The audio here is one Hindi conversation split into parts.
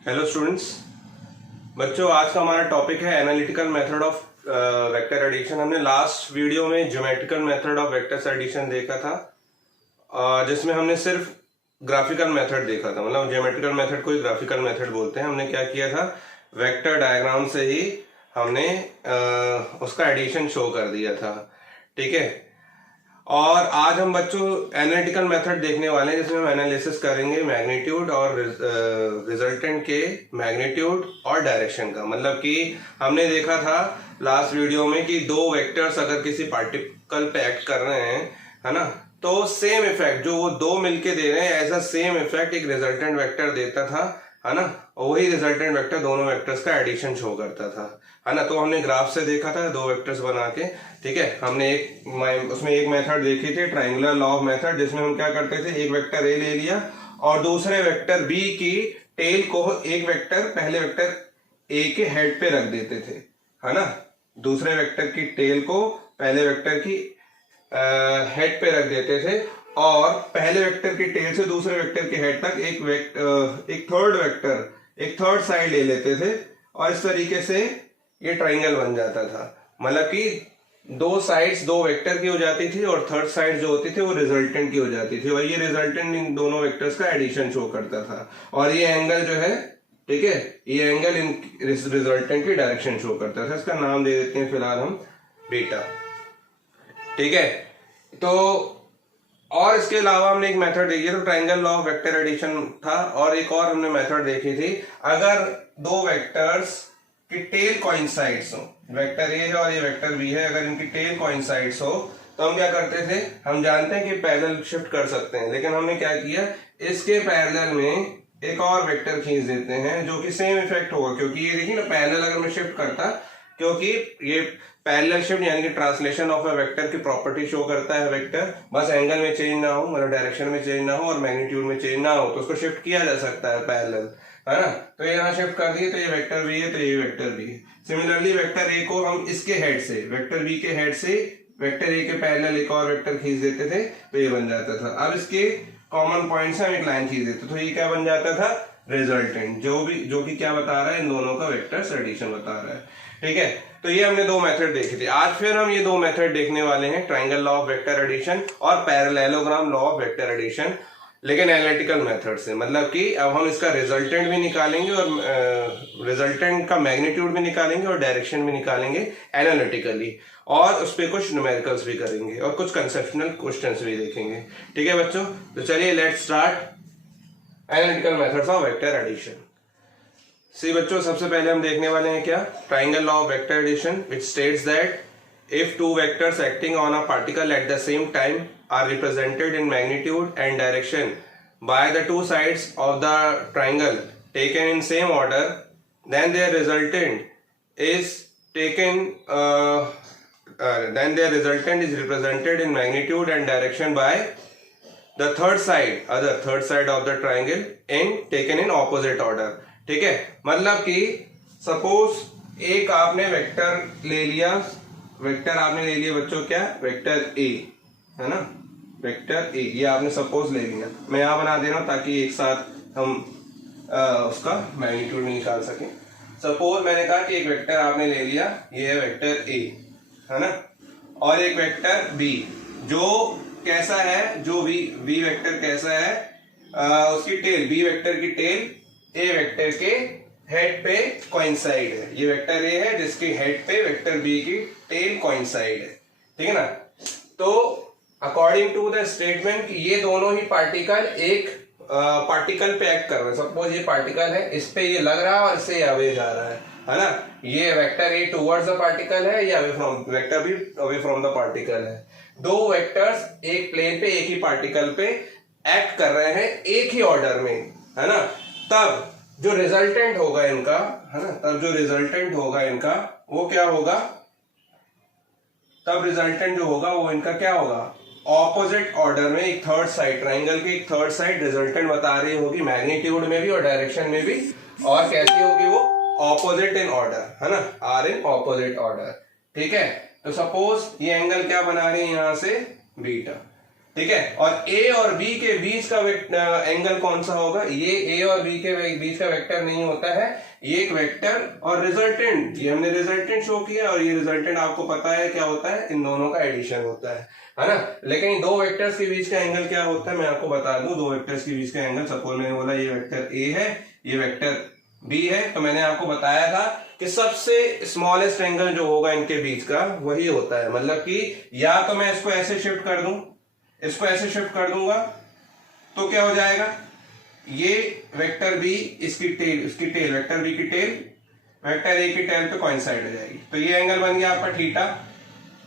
Hello students. बच्चों, आज का हमारा टॉपिक है analytical method of vector addition. हमने लास्ट वीडियो में geometrical method of vectors addition देखा था, जिसमें हमने सिर्फ ग्राफिकल मेथड देखा था। मतलब ज्योमेट्रिकल मेथड को ही ग्राफिकल मेथड बोलते हैं। हमने क्या किया था, वेक्टर डायग्राम से ही हमने उसका एडिशन शो कर दिया था। ठीक है। और आज हम बच्चों एनालिटिकल मेथड देखने वाले हैं, जिसमें हम एनालिसिस करेंगे मैग्नीट्यूड और रिजल्टेंट के मैग्नीट्यूड और डायरेक्शन का। मतलब कि हमने देखा था लास्ट वीडियो में कि दो वेक्टर्स अगर किसी पार्टिकल पे एक्ट कर रहे हैं, है ना, तो सेम इफेक्ट जो वो दो मिलके दे रहे हैं, ऐसा सेम इफेक्ट एक रिजल्टेंट वेक्टर देता था, है ना। वही रिजल्टेंट वेक्टर दोनों वेक्टर्स का एडिशन शो करता था, है ना। तो हमने ग्राफ से देखा था दो वेक्टर्स बना के। ठीक है। हमने उसमें एक मेथड देखी थी, ट्रायंगुलर लॉ ऑफ मेथड, जिसमें हम क्या करते थे, एक वेक्टर ए ले लिया और दूसरे वेक्टर बी की टेल को एक वेक्टर पहले वेक्टर ए के हेड पे रख देते थे, है ना। दूसरे वेक्टर की टेल को पहले वेक्टर की हेड पे रख देते थे और पहले वेक्टर की टेल से दूसरे वेक्टर के हेड तक एक थर्ड साइड ले लेते थे और इस तरीके से ये ट्रायंगल बन जाता था। मतलब कि दो साइड्स दो वेक्टर की हो जाती थी और थर्ड साइड जो होती थी वो रिजल्टेंट की हो जाती थी, और ये रिजल्टेंट इन दोनों वेक्टर्स का एडिशन शो करता था। और ये एंगल जो है, ठीक है, ये एंगल इन रिजल्टेंट की डायरेक्शन शो करता था। इसका नाम दे देते हैं फिलहाल हम बीटा। ठीक है। तो और इसके अलावा हमने एक मेथड देखी, तो triangle law of vector addition था, और एक और हमने मेथड देखी थी, अगर दो वेक्टर्स की टेल कोइंसाइड्स हो, वेक्टर ए है और ये वेक्टर बी है, अगर इनकी टेल कोइंसाइड्स हो तो हम क्या करते थे, हम जानते हैं कि पैरेलल शिफ्ट कर सकते हैं, लेकिन हमने क्या किया, इसके पैरेलल में एक और वेक्टर खींच देते हैं जो कि सेम इफेक्ट होगा। क्योंकि ये देखिए ना, पैरेलल अगर मैं शिफ्ट करता, क्योंकि ये पैरेलल शिफ्ट यानी कि ट्रांसलेशन ऑफ अ वेक्टर की प्रॉपर्टी शो करता है वेक्टर, बस एंगल में चेंज ना हो, मतलब डायरेक्शन में चेंज ना हो और मैग्नीट्यूड में चेंज ना हो, तो उसको शिफ्ट किया जा सकता है पैरेलल, है ना। तो यहाँ शिफ्ट कर दिए तो ये वेक्टर बी है, तो ये वेक्टर बी है। सिमिलरली वेक्टर ए को हम इसके हेड से, वेक्टर बी के हेड से वेक्टर ए के पैरेलल एक और वेक्टर खींच देते थे, तो ये बन जाता था। अब इसके कॉमन पॉइंट से हम एक लाइन खींच देते, तो ये क्या बन जाता था, रिजल्टेंट, जो कि क्या बता रहा है, इन दोनों का वेक्टर्स एडिशन बता रहा है। ठीक है। तो ये हमने दो मेथड देखे थे। आज फिर हम ये दो मेथड देखने वाले हैं, triangle law of vector addition और parallelogram law of vector addition, लेकिन एनालिटिकल मेथड से। मतलब कि अब हम इसका रिजल्टेंट भी निकालेंगे और रिजल्टेंट का मैग्नीट्यूड भी निकालेंगे और डायरेक्शन भी निकालेंगे एनालिटिकली, और उस पर कुछ न्यूमेरिकल्स भी करेंगे और कुछ कंसेप्शनल क्वेश्चंस भी देखेंगे। ठीक है बच्चों, तो चलिए let's start analytical methods of vector addition. See बच्चों, सबसे पहले हम देखने वाले हैं क्या, triangle law of vector addition, which states that if two vectors acting on a particle at the same time are represented in magnitude and direction by the two sides of the triangle taken in same order, then their resultant is represented in magnitude and direction by the third side of the triangle taken in opposite order. ठीक है। मतलब कि सपोज एक आपने वेक्टर ले लिया, बच्चों क्या, वेक्टर ए, है ना, वेक्टर ए, ये आपने सपोज ले लिया। मैं यहां बना दे रहा हूं ताकि एक साथ हम उसका मैग्नीट्यूड निकाल सकें। सपोज मैंने कहा कि एक वेक्टर आपने ले लिया, ये है वेक्टर ए, है ना, और एक वेक्टर बी, जो कैसा है, जो बी वेक्टर कैसा है, उसकी टेल, बी वेक्टर की टेल ए वेक्टर के हेड पे कोइंसाइड है। ये वेक्टर ए है जिसके हेड पे वेक्टर बी की टेल कोइंसाइड है। ठीक है ना। तो अकॉर्डिंग टू द स्टेटमेंट, ये दोनों ही पार्टिकल एक पार्टिकल पे एक्ट कर रहे हैं। सपोज ये पार्टिकल है, इस पे ये लग रहा है और इससे अवे जा रहा है ना। ये vector A towards the particle है या away from, vector be away from the particle है। दो वेक्टर्स एक प्लेन पे एक ही पार्टिकल पे एक्ट कर रहे हैं एक ही ऑर्डर में, है ना। तब जो रिजल्टेंट होगा इनका, है ना, तब जो रिजल्टेंट होगा इनका वो क्या होगा, तब रिजल्टेंट जो होगा वो इनका क्या होगा, ऑपोजिट ऑर्डर में एक थर्ड साइड, ट्रायंगल की एक थर्ड साइड रिजल्टेंट बता रही होगी मैग्नीट्यूड में भी और डायरेक्शन में भी, और कैसी होगी वो, ऑपोजिट इन ऑर्डर, है ना, आर इन ऑपोजिट ऑर्डर। ठीक है। तो सपोज ये एंगल क्या बना रही है यहां से, बीटा। ठीक है। और ए और बी के बीच का एंगल कौन सा होगा? ये ए और बी के बीच का वेक्टर नहीं होता है, ये एक वेक्टर और रिजल्टेंट, ये हमने रिजल्टेंट शो किया, और ये रिजल्टेंट आपको पता है क्या होता है, इन दोनों का एडिशन होता है ना। लेकिन दो वेक्टर्स के बीच का एंगल क्या होता है, मैं आपको बता दूं। दो वेक्टर्स के बीच का एंगल, सपोज मैंने बोला ये वेक्टर ए है, ये वेक्टर बी है, तो मैंने आपको बताया था कि सबसे स्मॉलेस्ट एंगल जो होगा इनके बीच का वही होता है। मतलब कि या तो मैं इसको ऐसे शिफ्ट कर दूं, इसको ऐसे शिफ्ट कर दूंगा, तो क्या हो जाएगा, ये वेक्टर बी इसकी टेल वेक्टर बी की टेल वेक्टर ए की टेल पे कोइंसाइड हो जाएगी, तो ये एंगल बन गया आपका थीटा।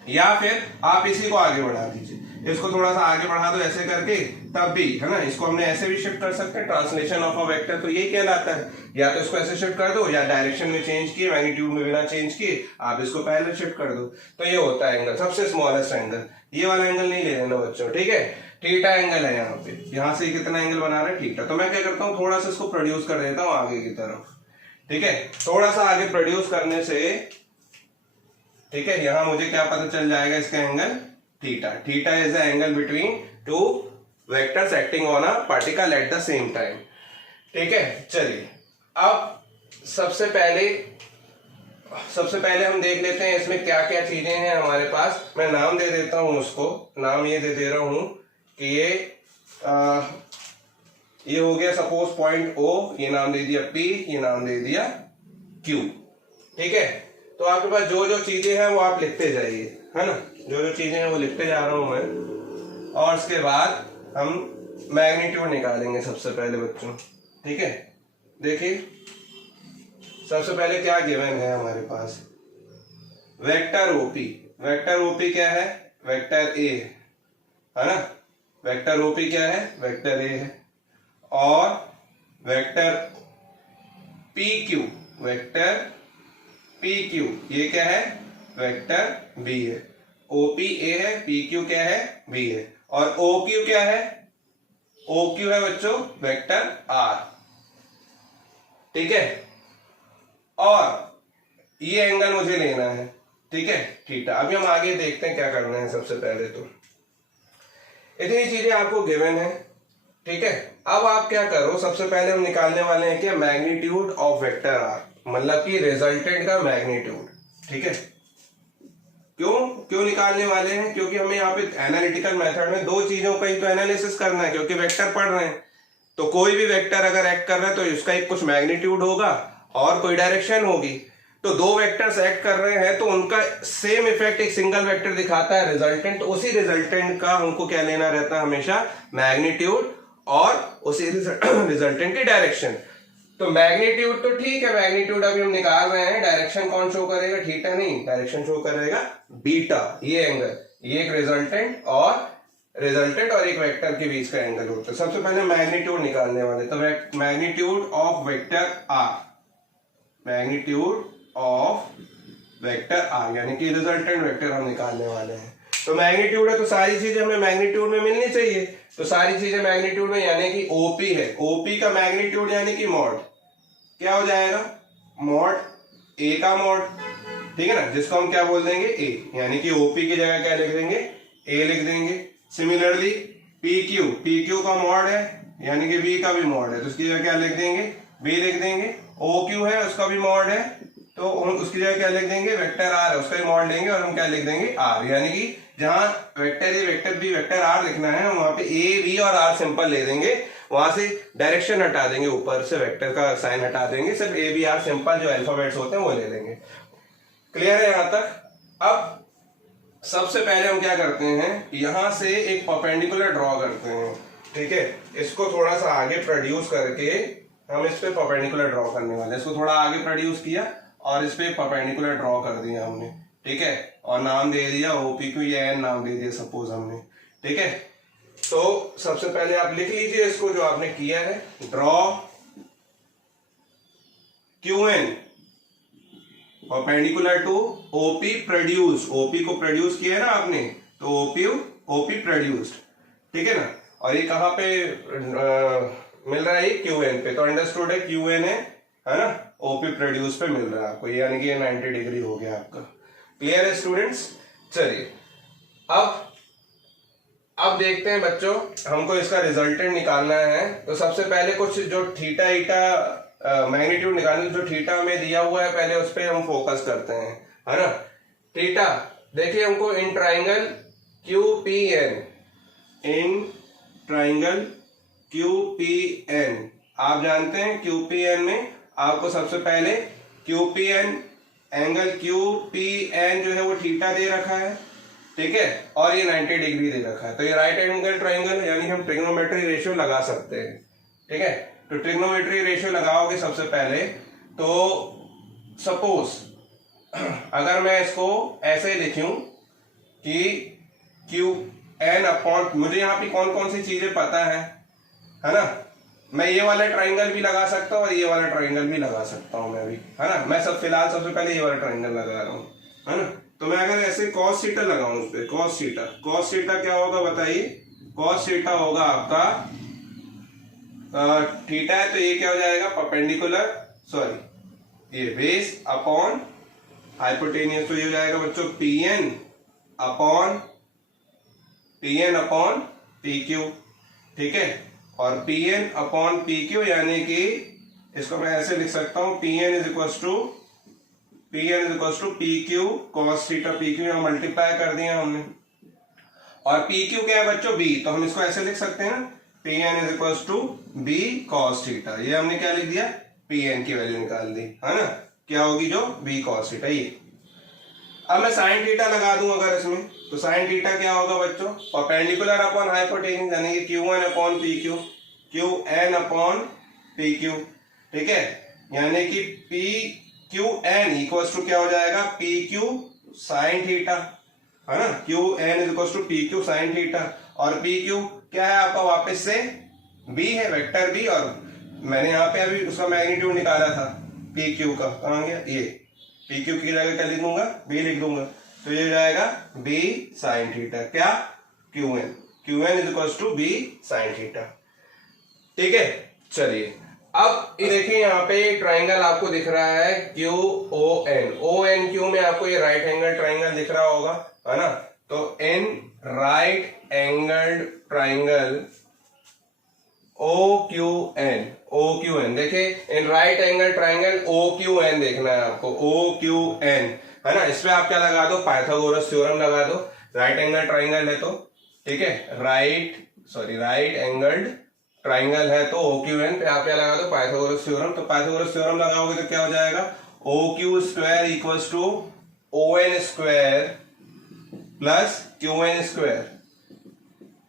या फिर आप इसी को आगे बढ़ा दीजिए, इसको थोड़ा सा आगे बढ़ा दो ऐसे करके, तब भी है ना, इसको हमने ऐसे भी शिफ्ट कर सकते हैं, ट्रांसलेशन ऑफ अ वेक्टर तो यही कहलाता है। या तो इसको ऐसे शिफ्ट कर दो, या डायरेक्शन में चेंज किए, मैग्नीट्यूड में बिना चेंज किए आप इसको पहले शिफ्ट कर दो, तो ये होता है एंगल, सबसे स्मॉलेस्ट एंगल। ये वाला एंगल नहीं ले लेना बच्चों, ठीक है। थीटा एंगल है यहाँ पे, यहाँ से कितना एंगल बना रहा है, थीटा। तो मैं क्या करता हूँ, थोड़ा सा इसको प्रोड्यूस कर देता हूँ आगे की तरफ, ठीक है। थोड़ा सा आगे प्रोड्यूस करने से, ठीक है, यहां मुझे क्या पता चल जाएगा, इसका angle theta. Theta is the angle between two vectors acting on a particle at the same time, ठीक है। चलिए अब सबसे पहले हम देख लेते हैं इसमें क्या क्या चीजें हैं हमारे पास। मैं नाम दे देता हूं उसको, नाम ये दे रहा हूं कि ये हो गया सपोज पॉइंट O, ये नाम दे दिया P, ये नाम दे दिया Q, ठीक है। तो आपके पास जो जो चीजें हैं वो आप लिखते जाइए, है ना, जो जो चीजें हैं वो लिखते जा रहा हूं मैं। और उसके बाद हम मैग्नीट्यूड निकालेंगे सबसे पहले बच्चों, ठीक है। देखिए सबसे पहले क्या गिवन है हमारे पास, वेक्टर ओपी। वेक्टर ओपी क्या है, वेक्टर ए है ना, वेक्टर ओपी क्या है, वेक्टर ए है। और vector P Q, vector P Q ये क्या है, वेक्टर बी है। ओपी ए है, पी क्यू क्या है, बी है। और ओ क्यू क्या है, ओ क्यू है बच्चों वेक्टर आर, ठीक है। और ये एंगल मुझे लेना है, ठीक है, थीटा। अभी हम आगे देखते हैं क्या करना है। सबसे पहले तो इतनी चीजें आपको गिवन है, ठीक है। अब आप क्या करो, सबसे पहले हम निकालने वाले हैं क्या, मैग्नीट्यूड ऑफ वेक्टर आर, मतलब कि रिजल्टेंट का मैग्नीट्यूड, ठीक है। क्यों निकालने वाले हैं, क्योंकि हमें यहाँ पे एनालिटिकल मेथड में दो चीजों का ही तो एनालिसिस करना है, क्योंकि वेक्टर पढ़ रहे हैं। तो कोई भी वेक्टर अगर एक्ट कर रहा है तो इसका एक कुछ मैग्नीट्यूड होगा और कोई डायरेक्शन होगी। तो दो वेक्टर्स एक्ट कर रहे हैं तो उनका सेम इफेक्ट एक सिंगल वेक्टर दिखाता है, रिजल्टेंट। तो उसी रिजल्टेंट का हमको क्या लेना रहता है हमेशा, मैग्नीट्यूड, और उसी रिजल्टेंट की डायरेक्शन। तो मैग्नीट्यूड तो ठीक है, मैग्नीट्यूड अभी हम निकाल रहे हैं, डायरेक्शन कौन शो करेगा, थीटा नहीं, डायरेक्शन शो करेगा बीटा, ये एंगल, ये एक रिजल्टेंट और एक वेक्टर के बीच का एंगल होता है। सबसे पहले मैग्नीट्यूड निकालने वाले, तो magnitude of vector R, magnitude of vector R यानी कि रिजल्टेंट वेक्टर हम निकालने वाले हैं। तो मैग्नीट्यूड है तो सारी चीजें हमें मैग्नीट्यूड में मिलनी चाहिए, तो सारी चीजें मैग्नीट्यूड में, यानी कि ओपी है, ओपी का मैग्नीट्यूड यानी कि मॉड क्या हो जाएगा, मॉड ए का मॉड, ठीक है ना, जिसको हम क्या बोल देंगे, ए, यानी कि ओपी की जगह क्या लिख देंगे, ए लिख देंगे। सिमिलरली पी क्यू का मॉड है यानी कि बी का भी मॉड है, तो उसकी जगह क्या लिख देंगे, बी लिख देंगे। ओ क्यू है, उसका भी मॉड है, तो हम उसकी जगह क्या लिख देंगे, वेक्टर आर है, उसका भी मॉड लेंगे और हम क्या लिख देंगे, आर। यानी कि जहां vector A vector B vector R लिखना है, हम वहां पे ए बी और आर सिंपल ले देंगे, वहां से डायरेक्शन हटा देंगे, ऊपर से वेक्टर का साइन हटा देंगे, सिर्फ ए बी आर सिंपल जो अल्फाबेट्स होते हैं वो ले लेंगे। क्लियर है यहां तक। अब सबसे पहले हम क्या करते हैं, यहां से एक परपेंडिकुलर ड्रॉ करते हैं, ठीक है। इसको थोड़ा सा आगे प्रोड्यूस करके हम इस पे परपेंडिकुलर ड्रॉ करने वाले हैं। इसको थोड़ा आगे प्रोड्यूस किया और इस पे परपेंडिकुलर ड्रॉ कर दिया हमने, ठीक है, और नाम दे दिया ओपी क्यू, या एन नाम दे दिया सपोज हमने, ठीक है। तो सबसे पहले आप लिख लीजिए इसको जो आपने किया है, draw Q N perpendicular to OP produce, OP को प्रोड्यूस किया है ना आपने, तो ओपी प्रोड्यूस्ड, ठीक है ना। और ये कहां पे मिल रहा है, क्यू एन पे, तो अंडरस्टूड है क्यू एन है ना, ओपी प्रोड्यूस पे मिल रहा है आपको, यानी कि ये 90 डिग्री हो गया आपका। क्लियर है स्टूडेंट्स। चलिए अब अब देखते हैं बच्चों, हमको इसका रिजल्टेंट निकालना है। तो सबसे पहले कुछ जो थीटा ईटा मैग्नीट्यूड निकालने, जो थीटा में दिया हुआ है पहले उस पर हम फोकस करते हैं, है ना। थीटा देखिए हमको in triangle QPN, in triangle QPN, आप जानते हैं QPN में आपको सबसे पहले QPN एंगल QPN जो है वो थीटा दे रखा है, ठीक है, और ये 90 डिग्री दे रखा है। तो ये राइट एंगल ट्राइंगल है, यानी हम ट्रिग्नोमेट्री रेशियो लगा सकते हैं, ठीक है। तो ट्रिग्नोमेट्री रेशियो लगाओगे सबसे पहले, तो सपोज अगर मैं इसको ऐसे लिखूं कि QN अपॉन, मुझे यहाँ पे कौन कौन सी चीजें पता है ना, मैं ये वाला ट्राइंगल भी लगा सकता हूँ और ये वाला ट्राइंगल भी लगा सकता हूँ मैं भी, है ना। मैं फिलहाल सबसे पहले ये वाला ट्राइंगल लगा रहा हूँ, है ना। तो मैं अगर ऐसे cos थीटा लगाऊं उस पर, cos थीटा क्या होगा बताइए। cos थीटा होगा आपका थीटा है तो ये क्या हो जाएगा, परपेंडिकुलर, सॉरी ये बेस अपॉन हाइपोटेनियस, तो ये हो जाएगा बच्चों PN अपॉन PQ, ठीक है। और PN अपॉन PQ यानी कि इसको मैं ऐसे लिख सकता हूं, PN is equal to PQ cos theta, PQ यहां मल्टीप्लाई कर दिया हमने, और PQ क्या है बच्चों, B, तो हम इसको ऐसे लिख सकते हैं, PN is equal to B cos theta. ये हमने क्या लिख दिया, PN की वैल्यू निकाल दी, है ना, क्या होगी जो B cos थीटा ये। अब मैं साइन थीटा लगा दूं अगर इसमें, तो साइन थीटा क्या होगा बच्चों, परपेंडिकुलर अपॉन हाइपोटेन्यूज, यानी कि Q1 upon PQ, QN upon PQ, ठीक है, यानी कि PQN इक्वल्स टू क्या हो जाएगा, PQ साइन थीटा, है ना। QN equals to PQ sine theta, और PQ क्या है आपका वापस से B है, वेक्टर B, और मैंने यहाँ पे अभी उसका मैग्नीट्यूड निकाला था PQ का, कहाँ गया ये, PQ की जगह क्या लिख दूंगा, B लिख दूंगा, तो ये जाएगा B साइन थीटा, क्या, QN is equal to B sine theta, ठीक है। चलिए अब ये देखिए यहाँ पे ट्राइंगल आपको दिख रहा है ONQ में आपको ये राइट एंगल ट्राइंगल दिख रहा होगा, है ना। तो in right angle triangle OQN देखिए, in right angle triangle OQN देखना है आपको, OQN, है ना। इसमें आप क्या लगा दो, पाइथागोरस थ्योरम लगा दो, राइट एंगल ट्राइंगल है तो, ठीक है, राइट एंगल ट्राइंगल है तो OQN पे आप क्या लगा दो, पाइथागोरस थ्योरम। तो पाइथागोरस थ्योरम लगाओगे तो क्या हो जाएगा, OQ square equals to ON square plus QN square,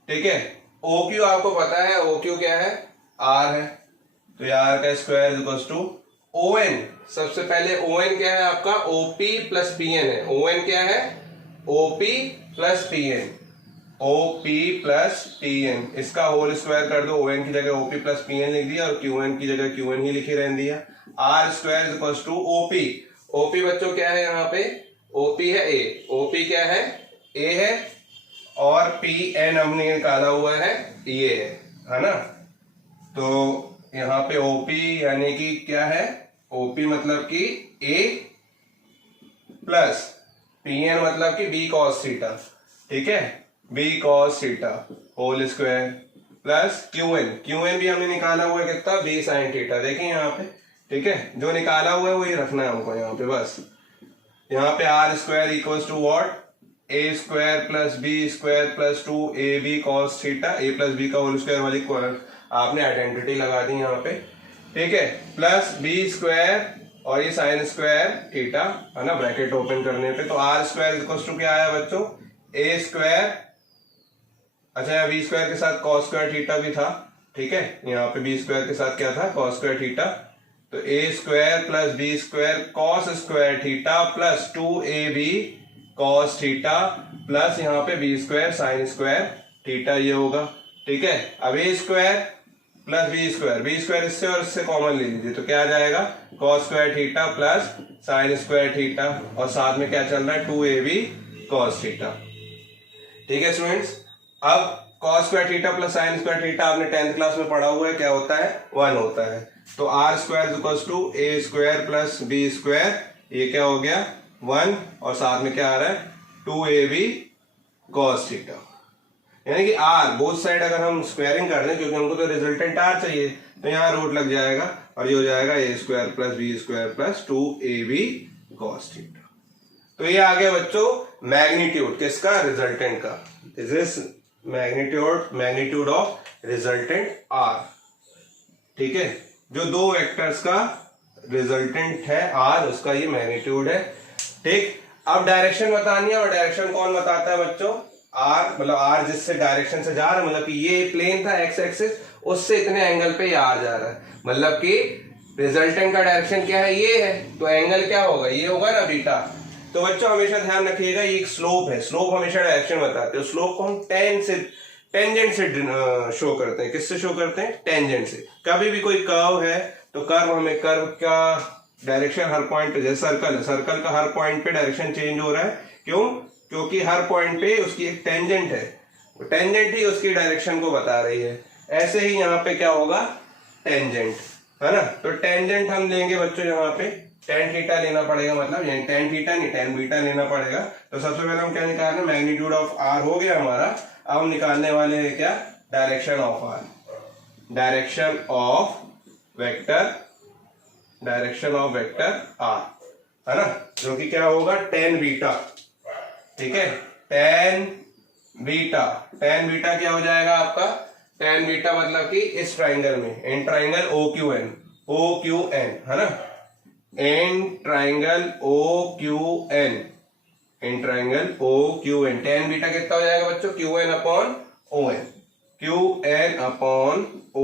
ठीक है। OQ आपको पता है, OQ क्या है, R है, तो R का स्क्वायर इक्वल्स टू ON, सबसे पहले ON क्या है आपका, OP प्लस PN है, ON क्या है, OP प्लस PN, इसका होल स्क्वायर कर दो, ON की जगह OP प्लस PN लिख दिया और QN की जगह QN ही लिखी रहने दिया। R square equals to OP बच्चों क्या है यहाँ पे, OP है A, OP क्या है, A है, और PN हमने निकाला हुआ है ये है ना। तो यहाँ पे OP यानी कि क्या है, OP मतलब कि A प्लस PN मतलब कि B cos थीटा, ठीक है, B cos theta whole square plus QN भी हमने निकाला हुआ है कितना, B sin थीटा, देखिए यहाँ पे, ठीक है, जो निकाला हुआ है वही रखना है हमको यहाँ पे बस। यहाँ पे R square equals to what, A square plus B square plus 2AB cos theta, A plus B का होल स्क्वायर वाली आपने आइडेंटिटी लगा दी यहाँ पे, ठीक है, प्लस B स्क्वायर और ये साइन स्क्वायर थीटा, है ना, ब्रैकेट ओपन करने पे। तो R स्क्वायर इक्वल्स टू क्या आया बच्चों, A स्क्वायर, अच्छा B स्क्वायर के साथ cos स्क्वायर थीटा भी था, ठीक है, यहाँ पे B स्क्वायर के साथ क्या था, cos स्क्वायर थीटा, तो A square plus B square cos square theta plus 2AB cos theta plus यहाँ पे B square sine square theta, ये होगा, ठीक है। अब A square plus B square इससे और इससे कॉमन ले लीजिए, तो क्या आ जाएगा, cos square theta plus sine square theta, और साथ में क्या चल रहा है, 2AB cos थीटा, ठीक है स्टूडेंट्स। अब cos square theta plus sine square theta आपने 10th क्लास में पढ़ा हुआ है, क्या होता है, 1 होता है। तो R square equals to A square plus B square, ये क्या हो गया 1, और साथ में क्या आ रहा है, 2AB cos थीटा, यानी कि आर बोथ साइड अगर हम स्क्वायरिंग कर दें, क्योंकि हमको तो रिजल्टेंट आर चाहिए, तो यहाँ रूट लग जाएगा और ये हो जाएगा A square plus B square plus 2ab cos theta. तो ये आ गया बच्चों मैग्नीट्यूड किसका, रिजल्टेंट का। This is magnitude of resultant R. ठीक है, जो दो वेक्टर्स का रिजल्टेंट है आर, उसका ये मैग्नीट्यूड है। ठीक, अब डायरेक्शन बतानी है, और डायरेक्शन कौन बताता है बच्चों, आर, मतलब आर जिससे डायरेक्शन से जा रहा है, मतलब कि ये प्लेन था एक्स एक्सिस, उससे इतने एंगल पे ये आर जा रहा है, मतलब कि रिजल्टेंट का डायरेक्शन क्या है, ये है, तो एंगल क्या होगा, ये होगा ना बीटा। तो बच्चों हमेशा ध्यान रखिएगा ये एक स्लोप है, स्लोप हमेशा डायरेक्शन बताते हैं। स्लोप को हम टेंजेंट से शो करते हैं। किससे शो करते हैं, टेंजेंट से। कभी भी कोई कर्व है तो कर्व का डायरेक्शन हर पॉइंट पे, जैसे सर्कल है, सर्कल का हर पॉइंट पे डायरेक्शन चेंज हो रहा है, क्यों, क्योंकि हर पॉइंट पे उसकी एक टेंजेंट है, टेंजेंट ही उसकी डायरेक्शन को बता रही है। ऐसे ही यहाँ पे क्या होगा, टेंजेंट, है ना। तो टेंजेंट हम लेंगे बच्चों, यहाँ पे टेन थीटा लेना पड़ेगा, मतलब यानी टेन थीटा नहीं टेन बीटा लेना पड़ेगा। तो सबसे पहले हम क्या निकालना है, मैग्नीट्यूड ऑफ आर हो गया हमारा। अब हम निकालने वाले हैं क्या, direction of R, direction of vector R, है ना, जो कि क्या होगा, टेन बीटा। ठीक है, टेन बीटा क्या हो जाएगा आपका, टेन बीटा मतलब कि इस ट्राइंगल में, in triangle O Q N, है ना, in triangle O Q N, tan beta कितना हो जाएगा बच्चों, Q N upon O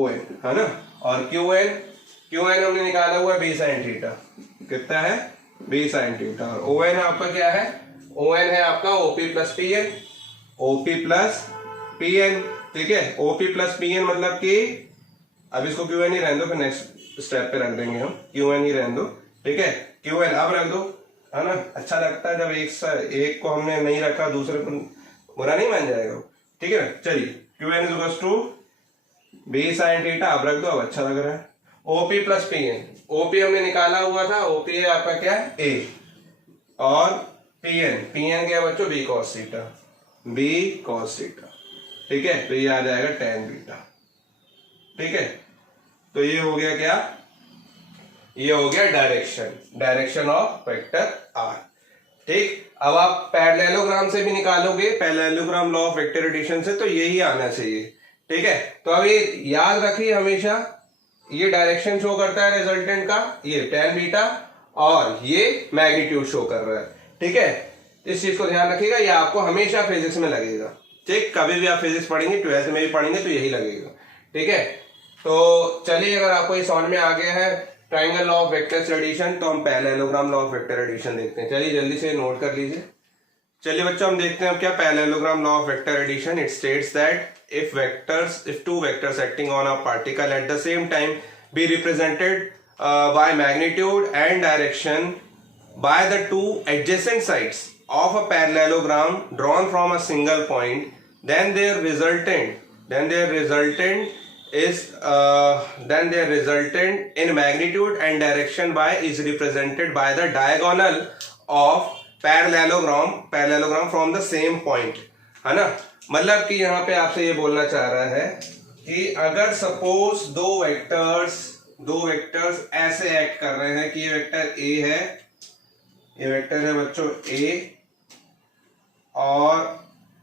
N, है ना। और क्यू एन हमने निकाला हुआ है बी साइन थीटा, कितना है, बी साइन थीटा। और ओ एन आपका क्या है, ओ एन है आपका ओपी प्लस पी एन। ठीक है, ओपी प्लस पी एन मतलब कि, अब इसको क्यू एन ही रहने दो, फिर नेक्स्ट स्टेप पे रख देंगे हम, क्यू एन ही रहने दो। ठीक है, क्यू एन अब रख दो, है ना, अच्छा लगता है जब एक को हमने नहीं रखा, दूसरे को बुरा नहीं मान जाएगा। ठीक है, चलिए, Q N is to B sine theta, अब रख दो, अब अच्छा लग रहा है। OP plus P N, OP हमने निकाला हुआ था, ओपी है आपका क्या, ए, और पी एन क्या बच्चों, बी कॉस थीटा। ठीक है, तो ये आ जाएगा टेन बीटा। ठीक है, तो ये हो गया क्या, ये हो गया डायरेक्शन ऑफ वेक्टर आर। ठीक, अब आप पैरेललोग्राम से भी निकालोगे, parallelogram law of vector addition से, तो यही आना चाहिए। ठीक है, तो अब ये याद रखिए हमेशा, ये डायरेक्शन शो करता है रिजल्टेंट का, ये टेन बीटा, और ये मैग्नीट्यूड शो कर रहा है। ठीक है, इस चीज को ध्यान रखिएगा, ये आपको हमेशा फिजिक्स में लगेगा। ठीक, कभी भी आप फिजिक्स पढ़ेंगे, 12th में भी पढ़ेंगे, तो यही लगेगा। ठीक है, तो चलिए, अगर आपको ये समझ में आ गया है triangle law of vector addition, तो हम parallelogram law of vector addition देखते हैं। चलिए जल्दी से नोट कर लीजिए। चलिए बच्चों, हम देखते हैं अब क्या, parallelogram law of vector addition. It states that if two vectors acting on a particle at the same time be represented by magnitude and direction by the two adjacent sides of a parallelogram drawn from a single point, then their resultant in magnitude and direction by is represented by the diagonal of parallelogram from the same point, है ना। मतलब कि यहाँ पे आपसे ये बोलना चाह रहा है कि अगर सपोज दो वेक्टर्स ऐसे एक्ट कर रहे हैं कि ये वेक्टर ए है, ये वेक्टर है बच्चों ए, और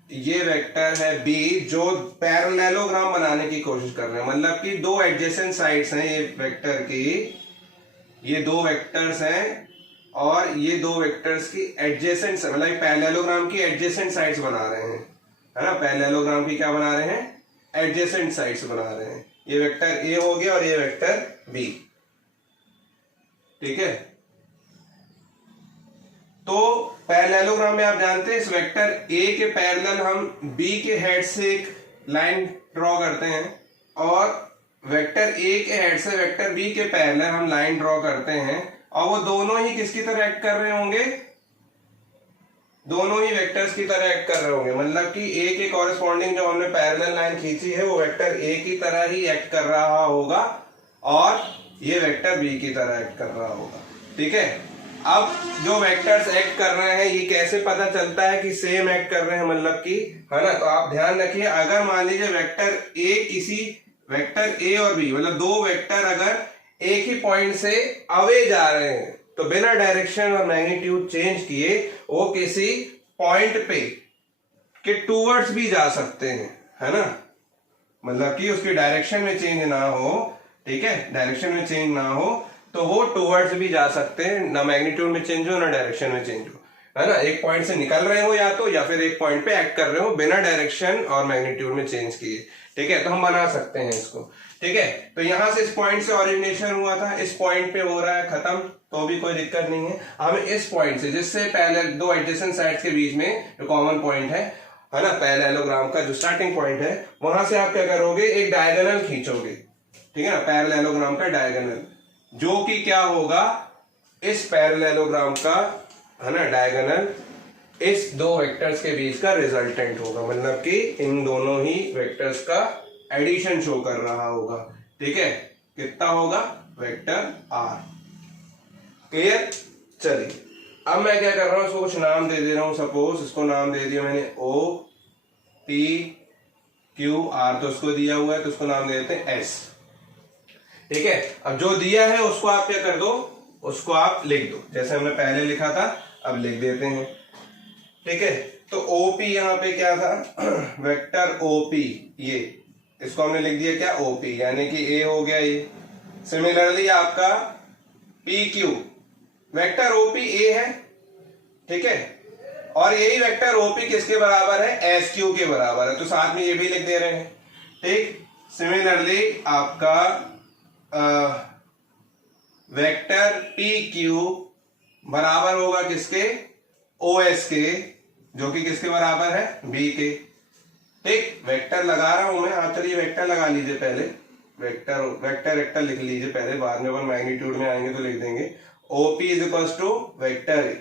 ये वेक्टर है बी, जो पैरेललोग्राम बनाने की कोशिश कर रहे हैं। मतलब कि दो एडजेसेंट साइड्स हैं ये वेक्टर की, ये दो वेक्टर्स हैं, और ये दो वेक्टर्स की एडजेसेंट, मतलब पैरेललोग्राम की एडजेसेंट साइड्स बना रहे हैं, है ना। पैरेललोग्राम की क्या बना रहे हैं, एडजेसेंट साइड्स बना रहे हैं। ये वेक्टर ए हो गया और ये वेक्टर बी। ठीक है, तो पैरेललोग्राम में आप जानते हैं इस वेक्टर ए के पैरेलल हम बी के हेड से एक लाइन ड्रॉ करते हैं, और वेक्टर ए के हेड से वेक्टर बी के पैरेलल हम लाइन ड्रॉ करते हैं, और वो दोनों ही किसकी तरह एक्ट कर रहे होंगे, दोनों ही वेक्टर्स की तरह एक्ट कर रहे होंगे। मतलब कि ए के कॉरेस्पॉन्डिंग जो हमने पैरेलल लाइन खींची है वो वेक्टर ए की तरह ही एक्ट कर रहा होगा, और ये वेक्टर बी की तरह एक्ट कर रहा होगा। ठीक है, अब जो वेक्टर्स एक्ट कर रहे हैं ये कैसे पता चलता है कि सेम एक्ट कर रहे हैं, मतलब कि, है ना। तो आप ध्यान रखिए, अगर मान लीजिए वेक्टर ए और बी, मतलब दो वेक्टर अगर एक ही पॉइंट से अवे जा रहे हैं तो बिना डायरेक्शन और मैग्नीट्यूड चेंज किए वो किसी पॉइंट पे के टूवर्ड्स भी जा सकते हैं, है ना। मतलब कि उसकी डायरेक्शन में चेंज ना हो, ठीक है, डायरेक्शन में चेंज ना हो तो वो टूवर्ड्स भी जा सकते हैं, ना मैग्नीट्यूड में चेंज हो ना डायरेक्शन में चेंज हो, है ना। एक पॉइंट से निकल रहे हो या फिर एक पॉइंट पे एक्ट कर रहे हो बिना डायरेक्शन और मैग्नीट्यूड में चेंज किए, ठीक है। तो हम बना सकते हैं इसको, ठीक है। तो यहां से इस पॉइंट से ओरिजिनेशन हुआ था, इस पॉइंट पे हो रहा है खत्म, तो भी कोई दिक्कत नहीं है। हमें इस पॉइंट से, जिससे पहले दो एडजेसेंट साइड्स के बीच में जो कॉमन पॉइंट है ना, पैरेललोग्राम का जो स्टार्टिंग पॉइंट है, वहां से आप क्या करोगे, एक डायगोनल खींचोगे, ठीक है ना, पैरेललोग्राम का डायगोनल, जो कि क्या होगा, इस पैरेललोग्राम का, है ना, डायगोनल इस दो वेक्टर्स के बीच का रिजल्टेंट होगा, मतलब कि इन दोनों ही वेक्टर्स का एडिशन शो कर रहा होगा, ठीक है। कितना होगा, वेक्टर आर। क्लियर। चलिए अब मैं क्या कर रहा हूं, इसको कुछ नाम दे दे रहा हूं। सपोज इसको नाम दे दिया मैंने ओ पी क्यू आर, तो उसको दिया हुआ है तो उसको नाम दे देते हैं एस, ठीक है। अब जो दिया है उसको आप क्या कर दो, उसको आप लिख दो, जैसे हमने पहले लिखा था अब लिख देते हैं, ठीक है। तो ओपी यहाँ पे क्या था, वेक्टर ओपी, ये इसको हमने लिख दिया क्या, ओपी, यानी कि ए हो गया ये। सिमिलरली आपका पी क्यू, वेक्टर ओपी ए है, ठीक है, और यही वेक्टर ओपी किसके बराबर है, एस क्यू के बराबर है, तो साथ में ये भी लिख दे रहे हैं, ठीक। सिमिलरली आपका वेक्टर पी क्यू बराबर होगा किसके, ओ एस के, जो कि किसके बराबर है, बी के, ठीक। वेक्टर लगा रहा हूं मैं, आप चलिए वेक्टर लगा लीजिए पहले, वेक्टर लिख लीजिए पहले, बाद में अपन मैग्नीट्यूड में आएंगे तो लिख देंगे। OP is equal to vector A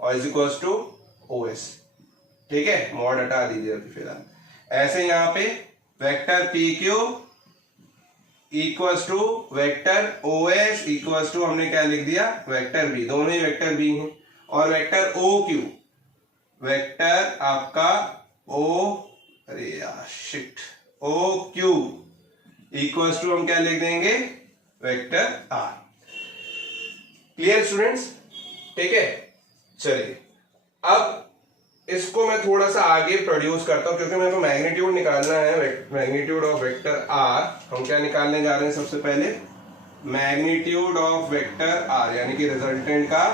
और is equal to O S, ठीक है, मॉड हटा दीजिए अभी फिलहाल। ऐसे यहां पे vector P Q equals to vector O S equals to हमने क्या लिख दिया, वेक्टर बी, दोनों ही वेक्टर बी हैं। और वेक्टर ओ क्यू, वेक्टर आपका ओ, अरे यार shit, O Q equals to हम क्या लिख देंगे, वेक्टर आर। क्लियर स्टूडेंट्स, ठीक है। चलिए अब इसको मैं थोड़ा सा आगे प्रोड्यूस करता हूं, क्योंकि मेरे को मैग्नीट्यूड निकालना है, मैग्नीट्यूड ऑफ वेक्टर आर। हम क्या निकालने जा रहे हैं, सबसे पहले मैग्नीट्यूड ऑफ वेक्टर आर, यानी कि रिजल्टेंट का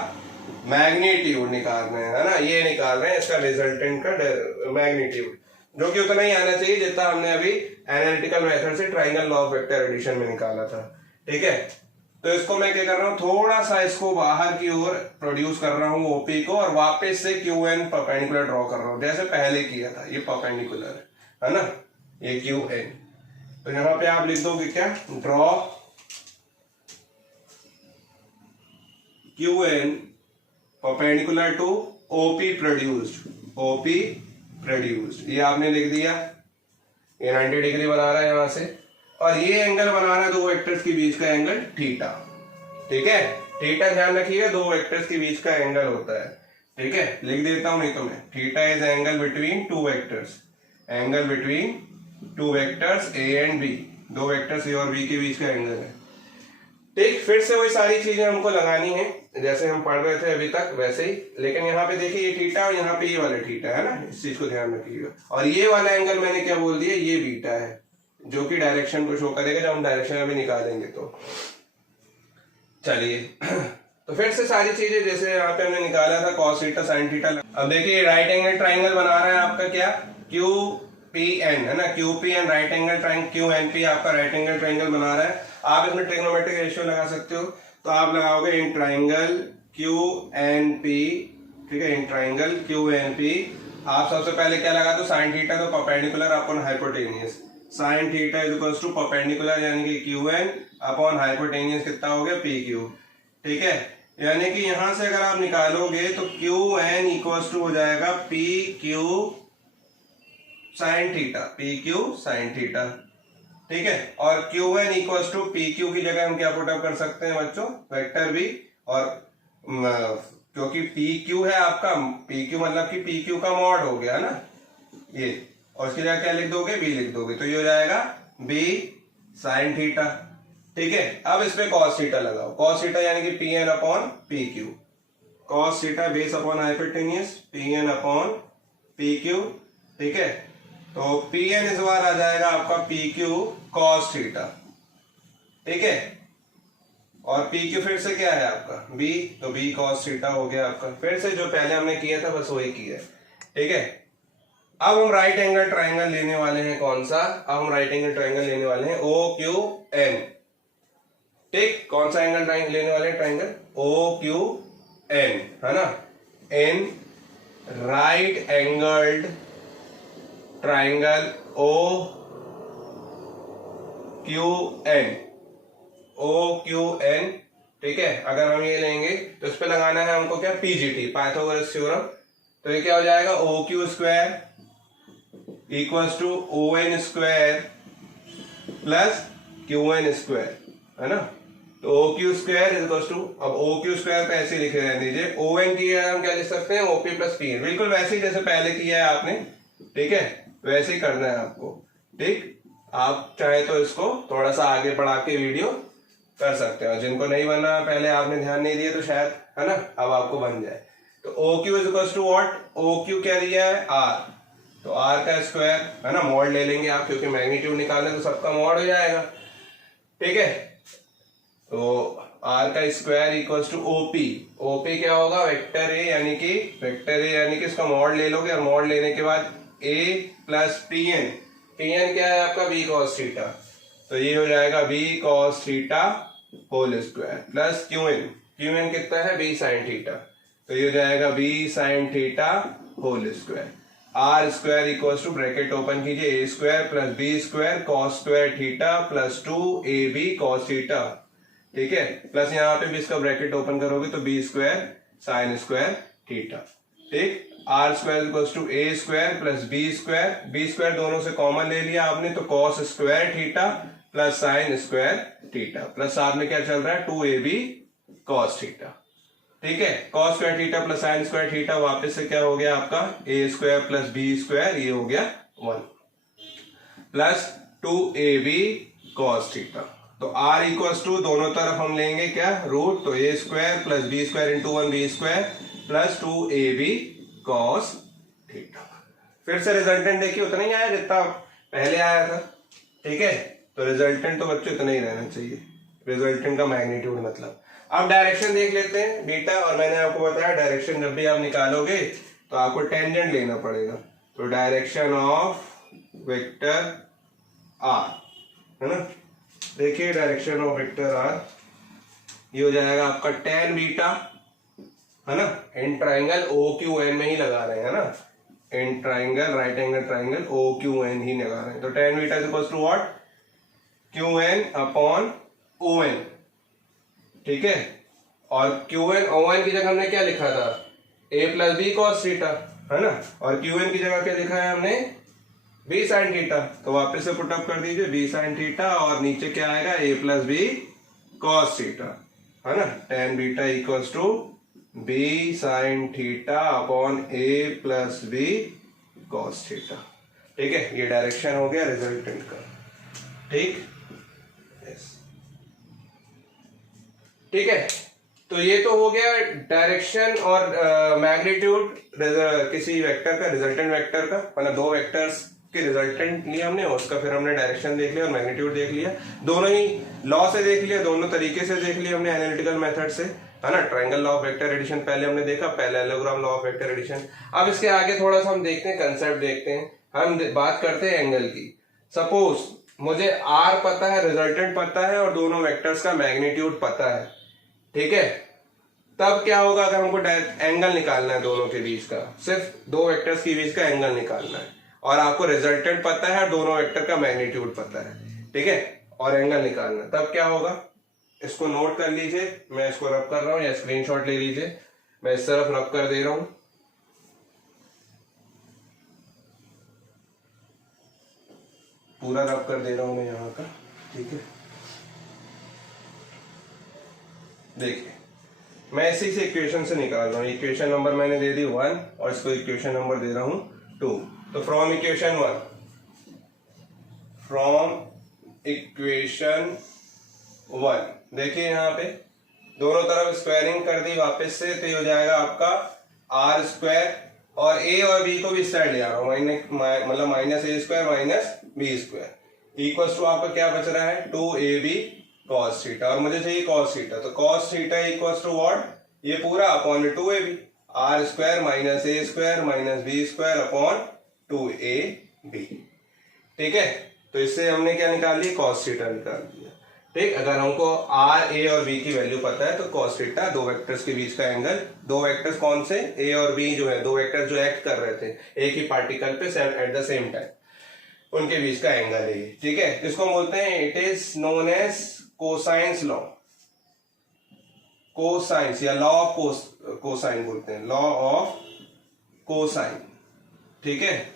मैग्नीट्यूड निकालना है ना, ये निकाल रहे हैं इसका रिजल्टेंट का मैग्नीट्यूड, जो कि उतना ही आना चाहिए जितना हमने अभी एनालिटिकल मेथड से triangle law of vector addition में निकाला था, ठीक है। तो इसको मैं क्या कर रहा हूं, थोड़ा सा इसको बाहर की ओर प्रोड्यूस कर रहा हूं ओपी को, और वापस से क्यू एन परपेंडिकुलर ड्रॉ कर रहा हूं, जैसे पहले किया था, ये परपेंडिकुलर है ना, ये क्यू एन। तो यहां पे आप लिख दोगे क्या, draw Q N perpendicular to OP produced, OP produced, ये आपने लिख दिया। ये 90 डिग्री बना रहा है यहां से, और ये एंगल बना रहा है दो वेक्टर्स के बीच का एंगल थीटा, ठीक है। थीटा ध्यान रखिएगा, दो वेक्टर्स के बीच का एंगल होता है, ठीक है। लिख देता हूं नहीं तो मैं, theta is angle between two vectors, angle between two vectors A and B, दो वेक्टर्स ए और बी के बीच का एंगल है, ठीक। फिर से वही सारी चीजें हमको लगानी है जैसे हम पढ़ रहे थे अभी तक वैसे ही, लेकिन यहाँ पे देखिए ये थीटा और यहाँ पे ये वाला थीटा है ना, इस चीज को ध्यान रखिएगा। और ये वाला एंगल मैंने क्या बोल दिया, ये बीटा है, जो कि डायरेक्शन को शो करेगा, जब हम डायरेक्शन अभी निकालेंगे तो। चलिए तो फिर से सारी चीजें जैसे यहाँ पे हमने निकाला था cos थीटा sin थीटा। अब देखिए राइट एंगल ट्राइंगल बना रहा है आपका क्या, क्यू पी एन, है ना, Q P N right angle triangle, Q N P आपका राइट एंगल ट्राइंगल बना रहा है। आप इसमें ट्रिग्नोमेट्रिक रेशियो लगा सकते हो, तो आप लगाओगे in triangle Q N P, ठीक है, in triangle Q N P. आप सबसे पहले क्या लगा दो, साइन थीटा, तो perpendicular upon hypotenuse, sine theta is equal to perpendicular यानी कि क्यू एन अपॉन हाइपोटेनियस कितना हो गया, पी क्यू, ठीक है। यानी कि यहां से अगर आप निकालोगे तो क्यू एन इक्वल टू हो जाएगा P Q sine theta, P Q sine theta, ठीक है। और Q N equal to P Q की जगह हम क्या पुट अप कर सकते हैं बच्चों, वेक्टर बी, और क्योंकि पी क्यू है आपका, पी क्यू मतलब कि पी क्यू का मॉड हो गया ना ये, और उसकी जगह क्या लिख दोगे, बी लिख दोगे, तो ये हो जाएगा बी साइन थीटा। ठीक है, अब इस पे कॉस थीटा लगाओ, कॉस थीटा यानी कि P N upon P Q, cos theta base upon hypotenuse P N upon P Q. ठीक है, तो पी एन इस बार आ जाएगा आपका पी क्यू कॉस थीटा। ठीक है, और पी क्यू फिर से क्या है आपका बी, तो बी कॉस थीटा हो गया आपका, फिर से जो पहले हमने किया था बस वही किया है। ठीक है, अब हम राइट एंगल ट्राइंगल लेने वाले हैं, कौन सा, अब हम राइट एंगल ट्राइंगल लेने वाले हैं ओ क्यू एन। ठीक, कौन सा एंगल ट्राइंगल लेने वाले हैं, ट्राइंगल ओ क्यू एन, है ना, N right angled triangle O Q N, O Q N. ठीक है, अगर हम ये लेंगे तो इस पे लगाना है हमको क्या, पीजीटी, पाइथागोरस थ्योरम। तो ये क्या हो जाएगा, O Q square equals to O N square plus Q N square, है ना। तो O Q square equals to, अब ओ क्यू स्क्वायर पे ऐसे लिखे रहने दीजिए, ओ एन की हम क्या लिख सकते हैं, ओपी प्लस पी एन, बिल्कुल वैसे ही जैसे पहले किया है आपने। ठीक है, वैसे ही करना है आपको। ठीक, आप चाहे तो इसको थोड़ा सा आगे बढ़ा के वीडियो कर सकते हो, जिनको नहीं बना पहले आपने ध्यान नहीं दिया तो शायद, है ना, अब आपको बन जाए। तो O Q is equals to what, O Q क्या दिया है, आर, तो आर का स्क्वायर, है ना, मॉड ले लेंगे आप, क्योंकि मैग्नीट्यूड निकालने तो सबका मॉड हो जाएगा। ठीक है, तो आर का square equals to OP, OP क्या होगा, वेक्टर ए यानी कि इसका मॉड ले लोगे, और मॉड लेने के बाद A plus P N, P N क्या है आपका बी कॉस थीटा, तो ये हो जाएगा B cos theta whole square plus Q N कितना है, बी साइन थीटा, तो ये हो जाएगा B sine theta whole square. R square equals to, bracket open कीजिए, A square plus B square cos square theta plus 2ab cos theta. ठीक है, प्लस यहाँ पे भी इसका ब्रैकेट ओपन करोगे तो B square sine square theta. ठीक, R square equals to A square plus B square दोनों से कॉमन ले लिया आपने, तो cos square theta plus sine square theta, plus साथ में क्या चल रहा है, 2ab कॉस थीटा। ठीक है, cos square theta plus sine square theta वापस से क्या हो गया आपका, A square plus B square, ये हो गया 1 प्लस 2ab कॉस थीटा। तो आर इक्वल्स टू, दोनों तरफ हम लेंगे क्या, रूट, तो A square plus B square into 1b square plus 2ab cos theta. फिर से रिजल्टेंट देखिए उतना ही आया जितना पहले आया था। ठीक है, तो रिजल्टेंट तो बच्चों इतना ही रहना चाहिए, रिजल्टेंट का मैग्नीट्यूड मतलब। अब डायरेक्शन देख लेते हैं बीटा, और मैंने आपको बताया डायरेक्शन जब भी आप निकालोगे तो आपको टेंजेंट लेना पड़ेगा, तो डायरेक्शन ऑफ वेक्टर आर, है ना, देखिए डायरेक्शन ऑफ वेक्टर आर, ये हो जाएगा आपका टेन बीटा, है ना, in triangle O Q N में ही लगा रहे हैं, है ना, in triangle right angle triangle O Q N ही लगा रहे हैं, तो tan beta is equals to what, Q N upon O N. ठीक है, और क्यू एन ओ एन की जगह हमने क्या लिखा था, ए प्लस बी कॉस थीटा, है ना, और क्यू एन की जगह क्या लिखा है हमने, बी साइन थीटा, तो वापस से पुटअप कर दीजिए बी साइन थीटा, और नीचे क्या आएगा, A plus B cos theta, है ना, tan beta equals to B sine theta upon A plus B cos theta. ठीक है, ये डायरेक्शन हो गया रिजल्टेंट का। ठीक, ठीक है, तो ये तो हो गया डायरेक्शन और मैग्नीट्यूड किसी वेक्टर का, रिजल्टेंट वेक्टर का, मतलब दो वेक्टर्स के रिजल्टेंट लिया हमने, उसका फिर हमने डायरेक्शन देख लिया और मैग्नीट्यूड देख लिया, दोनों ही लॉ से देख लिया, दोनों तरीके से देख लिया हमने एनालिटिकल मेथड से, है ना। Triangle law of vector addition पहले हमने देखा, parallelogram law of vector addition. अब इसके आगे थोड़ा सा हम देखते हैं, कंसेप्ट देखते हैं, हम बात करते हैं एंगल की। सपोज मुझे आर पता है, रिजल्टेंट पता है, और दोनों वेक्टर्स का मैग्नीट्यूड पता है। ठीक है, तब क्या होगा, अगर हमको एंगल निकालना है दोनों के बीच का, सिर्फ दो वेक्टर्स के बीच का एंगल निकालना है, और आपको रिजल्टेंट पता है और दोनों वेक्टर का मैग्नीट्यूड पता है, ठीक है, और एंगल निकालना, तब क्या होगा, इसको नोट कर लीजिए, मैं इसको रब कर रहा हूं, या स्क्रीनशॉट ले लीजिए, मैं इस तरफ रब कर दे रहा हूं। पूरा रब कर दे रहा हूं मैं यहां का, ठीक है। देखिए मैं इसी से इक्वेशन से निकाल रहा हूँ। इक्वेशन नंबर मैंने दे दी 1 और इसको इक्वेशन नंबर दे रहा हूँ 2। तो फ्रॉम इक्वेशन 1 देखिए यहाँ पे दोनों तरफ स्क्वायरिंग कर दी वापस से, तो ये हो जाएगा आपका आर स्क्वायर, और ए और बी को भी इस साइड ले आ रहा हूँ, मतलब minus A square minus B square equals to आपका क्या बच रहा है 2ab cos थीटा, और मुझे चाहिए cos थीटा, तो cos theta equals to what, ये पूरा upon 2ab R square minus A square minus B square upon 2ab। ठीक है, तो इससे हमने क्या निकाल लिया, cos थीटा निकाल लिया। ठीक, अगर हमको आर ए और बी की वैल्यू पता है तो cos थीटा दो वेक्टर्स के बीच का एंगल, दो वेक्टर्स कौन से, ए और बी जो है, दो वेक्टर्स जो एक्ट कर रहे थे एक ही पार्टिकल पे एट द सेम टाइम, उनके बीच का एंगल है ये। ठीक है, इसको बोलते हैं, it is known as cosines law, cosines या लॉ ऑफ कोसाइन बोलते हैं, लॉ ऑफ कोसाइन। ठीक है,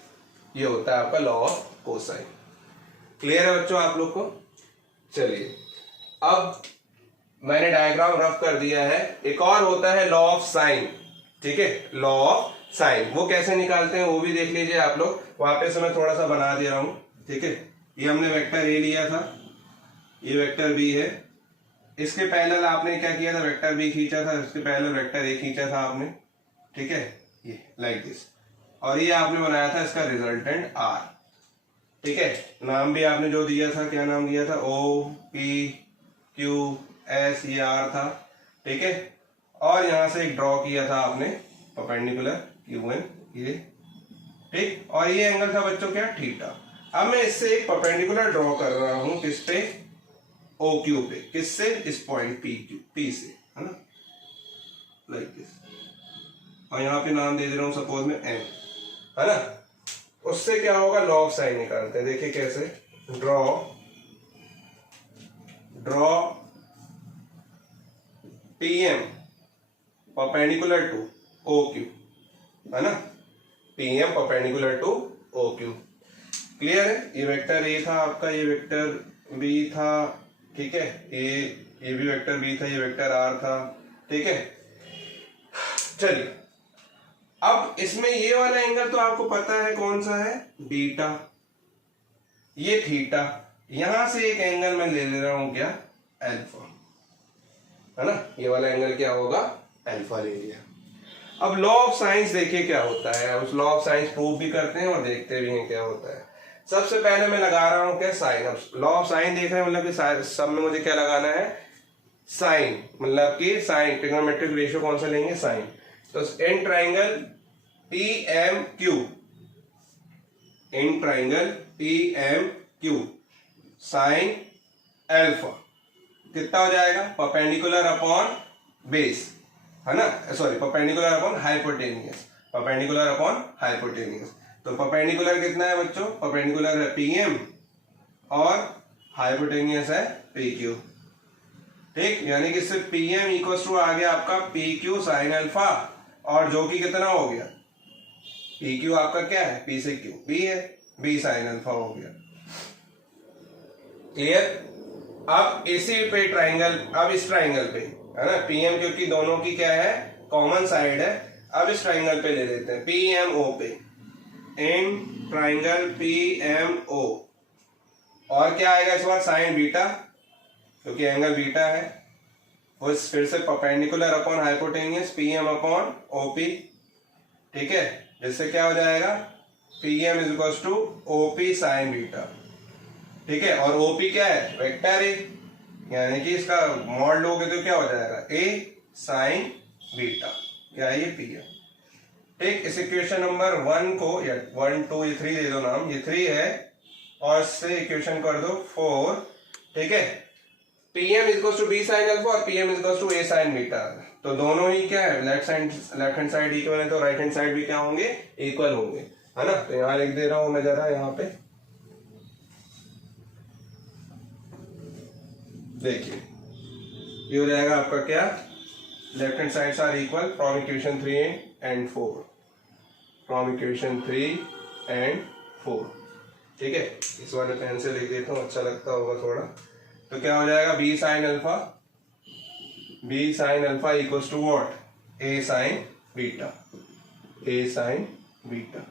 ये होता है आपका लॉ ऑफ कोसाइन। क्लियर है बच्चों आप लोग को? चलिए, अब मैंने डायग्राम रफ कर दिया है। एक और होता है लॉ ऑफ साइन। ठीक है, लॉ ऑफ साइन, वो कैसे निकालते हैं वो भी देख लीजिए आप लोग। वापस मैं थोड़ा सा बना दे रहा हूं। ठीक है, ये हमने वेक्टर ए लिया था, ये वेक्टर बी है, इसके पैरेलल आपने क्या किया था, वेक्टर बी खींचा था, इसके पैरेलल वेक्टर ए खींचा था आपने। ठीक है, ये लाइक दिस, और ये आपने बनाया था इसका रिजल्टेंट आर। ठीक है, नाम भी आपने जो दिया था, क्या नाम दिया था, ओ पी क्यू एस, ये आर था। ठीक है, और यहां से एक ड्रॉ किया था आपने परपेंडिकुलर क्यू एन, ये। ठीक, और ये एंगल था बच्चों क्या, थीटा। अब मैं इससे एक परपेंडिकुलर ड्रॉ कर रहा हूं, किस पे, ओ क्यू पे, किससे, इस पॉइंट पी से, है ना, लाइक दिस, और यहां पे नाम दे दे रहा हूं सपोज में एम, है ना। उससे क्या होगा, लॉ ऑफ साइन निकालते हैं। देखिए कैसे, draw PM perpendicular to O Q, है ना, PM perpendicular to O Q. Clear है, ये वेक्टर ए था आपका, ये वेक्टर बी था। ठीक है, ये भी वेक्टर बी था, ये वेक्टर आर था। ठीक है, चलिए, अब इसमें ये वाला एंगल तो आपको पता है कौन सा है, बीटा, ये थीटा, यहां से एक एंगल मैं ले रहा हूं क्या, अल्फा, है ना, ये वाला एंगल क्या होगा, अल्फा ले लिया। अब लॉ ऑफ साइंस देखिए क्या होता है, उस लॉ ऑफ साइंस प्रूव भी करते हैं और देखते भी हैं क्या होता है। सबसे पहले मैं लगा रहा हूं क्या, साइन। अब लॉ ऑफ साइन देख रहे हैं, मतलब कि सब में मुझे क्या लगाना है, साइन, मतलब कि साइन, ट्रिग्नोमेट्रिक रेशियो कौन सा लेंगे, साइन। तो in triangle PMQ, in triangle PMQ sine alpha कितना हो जाएगा, परपेंडिकुलर अपॉन बेस, है ना, sorry perpendicular upon hypotenuse, perpendicular upon hypotenuse. तो परपेंडिकुलर कितना है बच्चों, परपेंडिकुलर है PM और हाइपोटेनियस है PQ। ठीक, यानी कि सिर्फ PM इक्वल टू आ गया आपका PQ साइन अल्फा, और जो कि कितना हो गया, PQ आपका क्या है, P से Q B है, B साइन अल्फा हो गया। क्लियर। अब इसी पे ट्राइंगल, अब इस ट्राइंगल पे, है ना, PM क्योंकि दोनों की क्या है, कॉमन साइड है। अब इस ट्राइंगल पे ले लेते हैं, PMO पे, इन ट्राइंगल PMO, और क्या आएगा इस बार, साइन बीटा, क्योंकि एंगल बीटा है, उस फिर से perpendicular upon hypotenuse PM upon OP। ठीक है, जिससे क्या हो जाएगा, PM is equal to OP sine beta. ठीक है, और OP क्या है, वेक्टर ए, यानी कि इसका मॉड लोगे तो क्या हो जाएगा, A साइन बीटा, क्या है ये PM। ठीक, इस इक्वेशन नंबर 1 को, या 1 2 ये 3 दे दो नाम, ये 3 है, और इससे इक्वेशन कर दो 4। ठीक है, PM is equal to B sine alpha और PM is equal to A sine beta. तो दोनों ही क्या है, लेफ्ट हैंड साइड इक्वल है, तो राइट हैंड साइड भी क्या होंगे, इक्वल होंगे, है ना। तो यहां लिख दे रहा हूं मैं जरा, यहां पे देखिए, ये हो जाएगा आपका क्या, left hand sides are equal from equation 3 and 4, from equation 3 and 4। ठीक है, इस वाले पेन से लिख देता हूं, अच्छा लगता होगा थोड़ा। तो क्या हो जाएगा, B sine alpha, B sine alpha equals to what, A sine beta, A sine beta.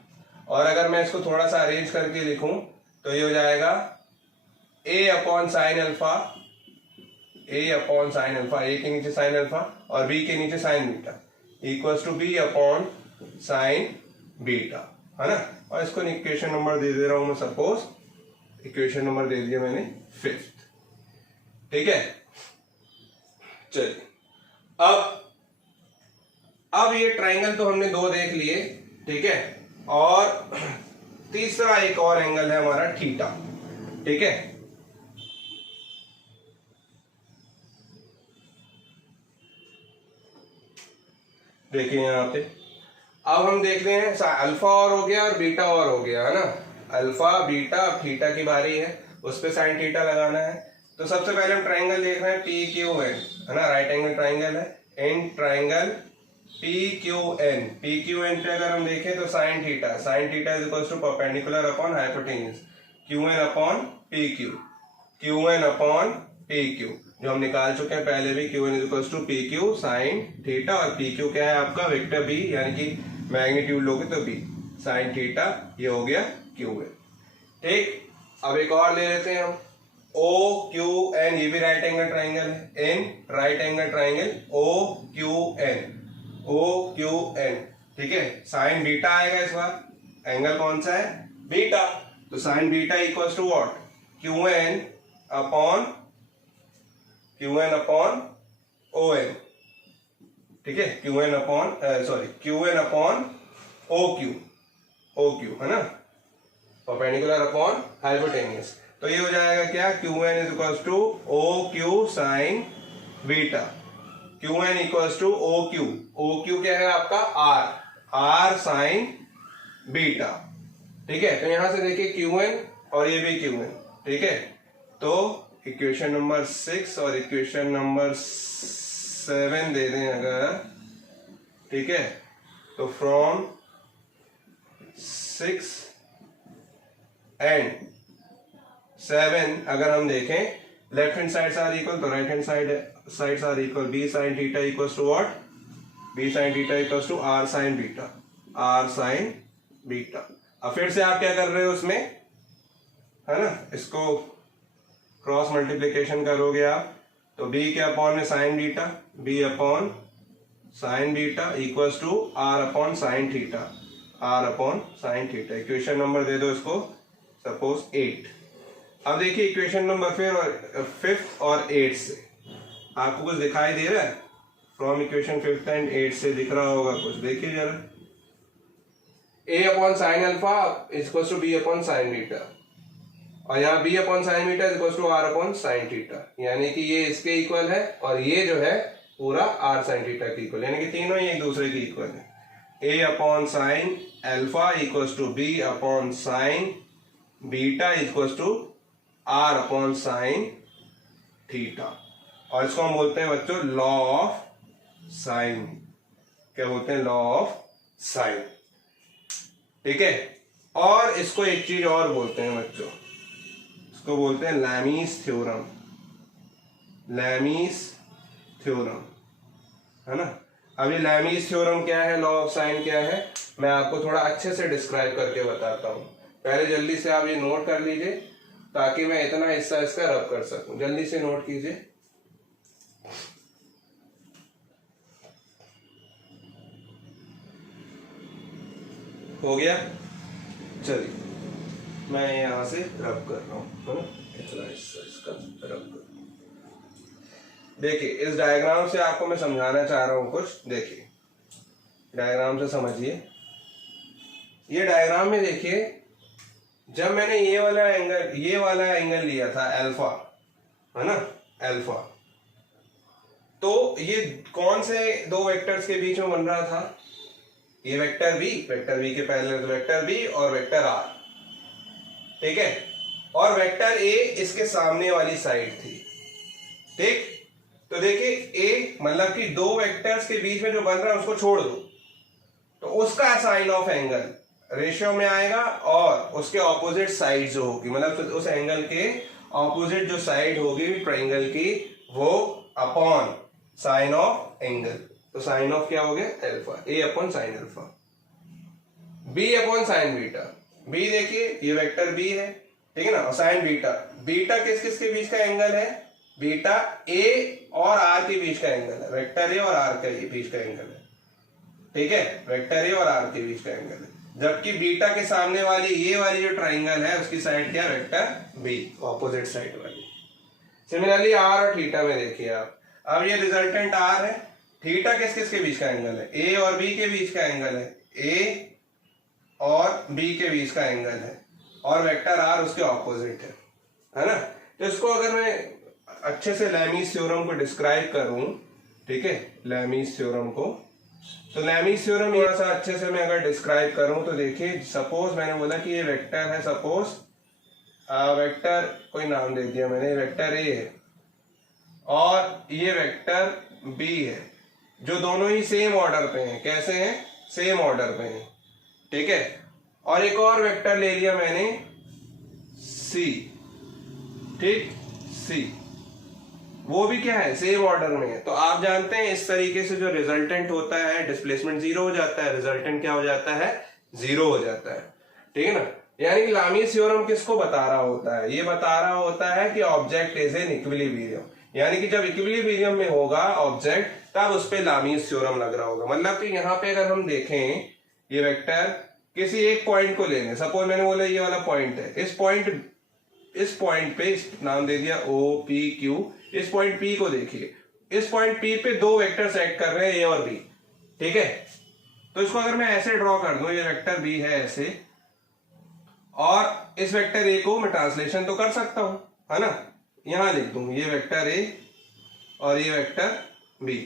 और अगर मैं इसको थोड़ा सा अरेंज करके लिखूं तो ये हो जाएगा A upon sine alpha, A upon sine alpha, A के नीचे साइन अल्फा और बी के नीचे sine beta equals to B upon sine beta, है ना। और इसको इक्वेशन नंबर दे दे रहा हूं मैं, सपोज इक्वेशन नंबर दे दिया मैंने 5th, ठीक है। चलिए अब ये ट्राइंगल तो हमने 2 देख लिए, ठीक है। और तीसरा एक और एंगल है हमारा थीटा, ठीक है। देखिए यहां पे अब हम देख रहे हैं अल्फा और हो गया और बीटा और हो गया, है ना। अल्फा बीटा, अब थीटा की बारी है, उस पे साइन थीटा लगाना है। तो सबसे पहले हम ट्राइंगल देख रहे हैं पी क्यू एन, है ना, राइट एंगल ट्राइंगल है। In triangle P Q N, P Q N पे अगर हम देखें तो sine theta, sine theta is equal to perpendicular upon hypotenuse, Q N upon P Q, Q N upon P Q, जो हम निकाल चुके हैं पहले भी। Q N is equal to P Q sine theta, और पी क्यू क्या है आपका, वेक्टर बी, यानी कि मैग्नीट्यूड लोगे तो बी साइन थीटा, ये हो गया क्यू एन, ठीक। अब एक और ले लेते हैं हम ओ क्यू एन, ये भी राइट एंगल ट्राइंगल है, N right angle triangle O Q N, O Q N, ठीक है। साइन बीटा आएगा इस बार, एंगल कौन सा है, बीटा, तो sine beta equals to what, Q N upon O N, ठीक है, Q N upon O Q, है ना, परपेंडिकुलर अपॉन हाइपोटेन्यूज। तो ये हो जाएगा क्या, Q N is equals to O Q sine beta, Q N equals to O Q क्या है आपका, आर साइन बीटा, ठीक है। तो यहां से देखिए क्यू एन और ये भी क्यू एन, ठीक है। तो इक्वेशन नंबर 6 और इक्वेशन नंबर 7 दे दें अगर, ठीक है। तो फ्रॉम 6 एंड 7 अगर हम देखें, left hand sides are equal तो right hand sides are equal, B sine theta equals to what, B sine theta equals to R sine beta, R sine beta. अब फिर से आप क्या कर रहे हो उसमें, है ना, इसको क्रॉस मल्टीप्लीकेशन करोगे आप, तो b के अपॉन में sine beta, b upon sine beta equals to r upon sine theta, r upon sine theta. Equation number दे दो इसको सपोज 8। अब देखिए इक्वेशन नंबर 5th और 8 से आपको कुछ दिखाई दे रहा है, फ्रॉम इक्वेशन 5th एंड 8 से दिख रहा होगा कुछ, देखिए जरा, a upon sine alpha equals to b upon sine beta, और यहाँ b upon sine beta equals to r upon sine theta, यानी कि ये इसके इक्वल है और ये जो है पूरा r साइन थीटा के इक्वल, यानी कि तीनों ही एक दूसरे के इक्वल है। a upon sine alpha equals to b upon sine beta equals to r upon sine theta, और इसको हम बोलते हैं बच्चों लॉ ऑफ साइन। क्या बोलते हैं, लॉ ऑफ साइन, ठीक है। और इसको एक चीज और बोलते हैं बच्चों, इसको बोलते हैं लैमीज थ्योरम, लैमीज थ्योरम, है ना। अब ये लैमीज थ्योरम क्या है, लॉ ऑफ साइन क्या है, मैं आपको थोड़ा अच्छे से डिस्क्राइब करके बताता हूं। पहले जल्दी से आप ये नोट कर लीजिए ताकि मैं इतना हिस्सा इसका रब कर सकूं, जल्दी से नोट कीजिए। हो गया, चलिए मैं यहां से रब कर रहा हूं, है ना, इतना हिस्सा इसका रब कर। देखिए इस डायग्राम से आपको मैं समझाना चाह रहा हूं कुछ, देखिए डायग्राम से समझिए। ये डायग्राम में देखिए, जब मैंने ये वाला एंगल लिया था अल्फा, है ना, अल्फा, तो ये कौन से दो वेक्टर्स के बीच में बन रहा था, ये वेक्टर बी के पहले वेक्टर बी और वेक्टर आर, ठीक है, और वेक्टर ए इसके सामने वाली साइड थी, ठीक। तो देखिए ए मतलब कि दो वेक्टर्स के बीच में जो बन रहा है उसको छोड़ दो, तो उसका साइन ऑफ एंगल रेशियो में आएगा, और उसके ऑपोजिट साइड जो होगी, मतलब उस एंगल के ऑपोजिट जो साइड होगी ट्राइंगल की, वो अपॉन साइन ऑफ एंगल, तो साइन ऑफ क्या हो गया alpha, A upon sine alpha. B upon sine beta, B देखिए ये वेक्टर बी है, ठीक है ना, और साइन बीटा, बीटा किस किस के बीच का एंगल है, बीटा ए और आर के बीच का एंगल है, वेक्टर ए और आर के बीच का एंगल है, ठीक है, वेक्टर ए और आर के बीच का एंगल है। जबकि बीटा के सामने वाली ये वाली जो ट्राइंगल है उसकी साइड क्या, वेक्टर बी, ऑपोजिट साइड वाली। सिमिलरली आर और थीटा में देखिए आप, अब ये रिजल्टेंट आर है, थीटा किस किस के बीच का एंगल है, ए और बी के बीच का एंगल है, ए और बी के बीच का एंगल है, और वेक्टर आर उसके ऑपोजिट है ना। तो इसको अगर मैं अच्छे से लैमीज थ्योरम को डिस्क्राइब करूं, ठीक है, लैमीज थ्योरम को, तो लैमीज थ्योरम थोड़ा सा अच्छे से मैं अगर डिस्क्राइब करूं तो देखिए, सपोज मैंने बोला कि ये वेक्टर है, सपोज वेक्टर कोई नाम दे दिया मैंने, वेक्टर ए है और ये वेक्टर बी है, जो दोनों ही सेम ऑर्डर पे हैं। कैसे हैं, सेम ऑर्डर पे हैं, ठीक है। और एक और वेक्टर ले लिया मैंने सी, ठीक, सी, वो भी क्या है, सेम ऑर्डर में है। तो आप जानते हैं इस तरीके से जो रिजल्टेंट होता है, डिस्प्लेसमेंट जीरो हो जाता है, रिजल्टेंट क्या हो जाता है, जीरो हो जाता है, ठीक है ना। यानी कि लामीज थ्योरम किसको बता रहा होता है, ये बता रहा होता है कि ऑब्जेक्ट इज इन इक्विलिब्रियम, यानी कि जब इक्विलिब्रियम में होगा ऑब्जेक्ट तब उस पे लामीज थ्योरम लग रहा होगा। मतलब कि यहाँ पे अगर हम देखें, ये वेक्टर किसी एक पॉइंट को लेंगे, सपोज मैंने बोला ये वाला पॉइंट है, इस पॉइंट पे नाम दे दिया ओ पी क्यू, इस पॉइंट पी को देखिए, इस पॉइंट पी पे दो वेक्टर सेट कर रहे हैं, ए और बी, ठीक है। तो इसको अगर मैं ऐसे ड्रॉ कर दूं, ये वेक्टर बी है ऐसे, और इस वेक्टर ए को मैं ट्रांसलेशन तो कर सकता हूं, है ना, यहां लिख दूं ये वेक्टर ए और ये वेक्टर बी,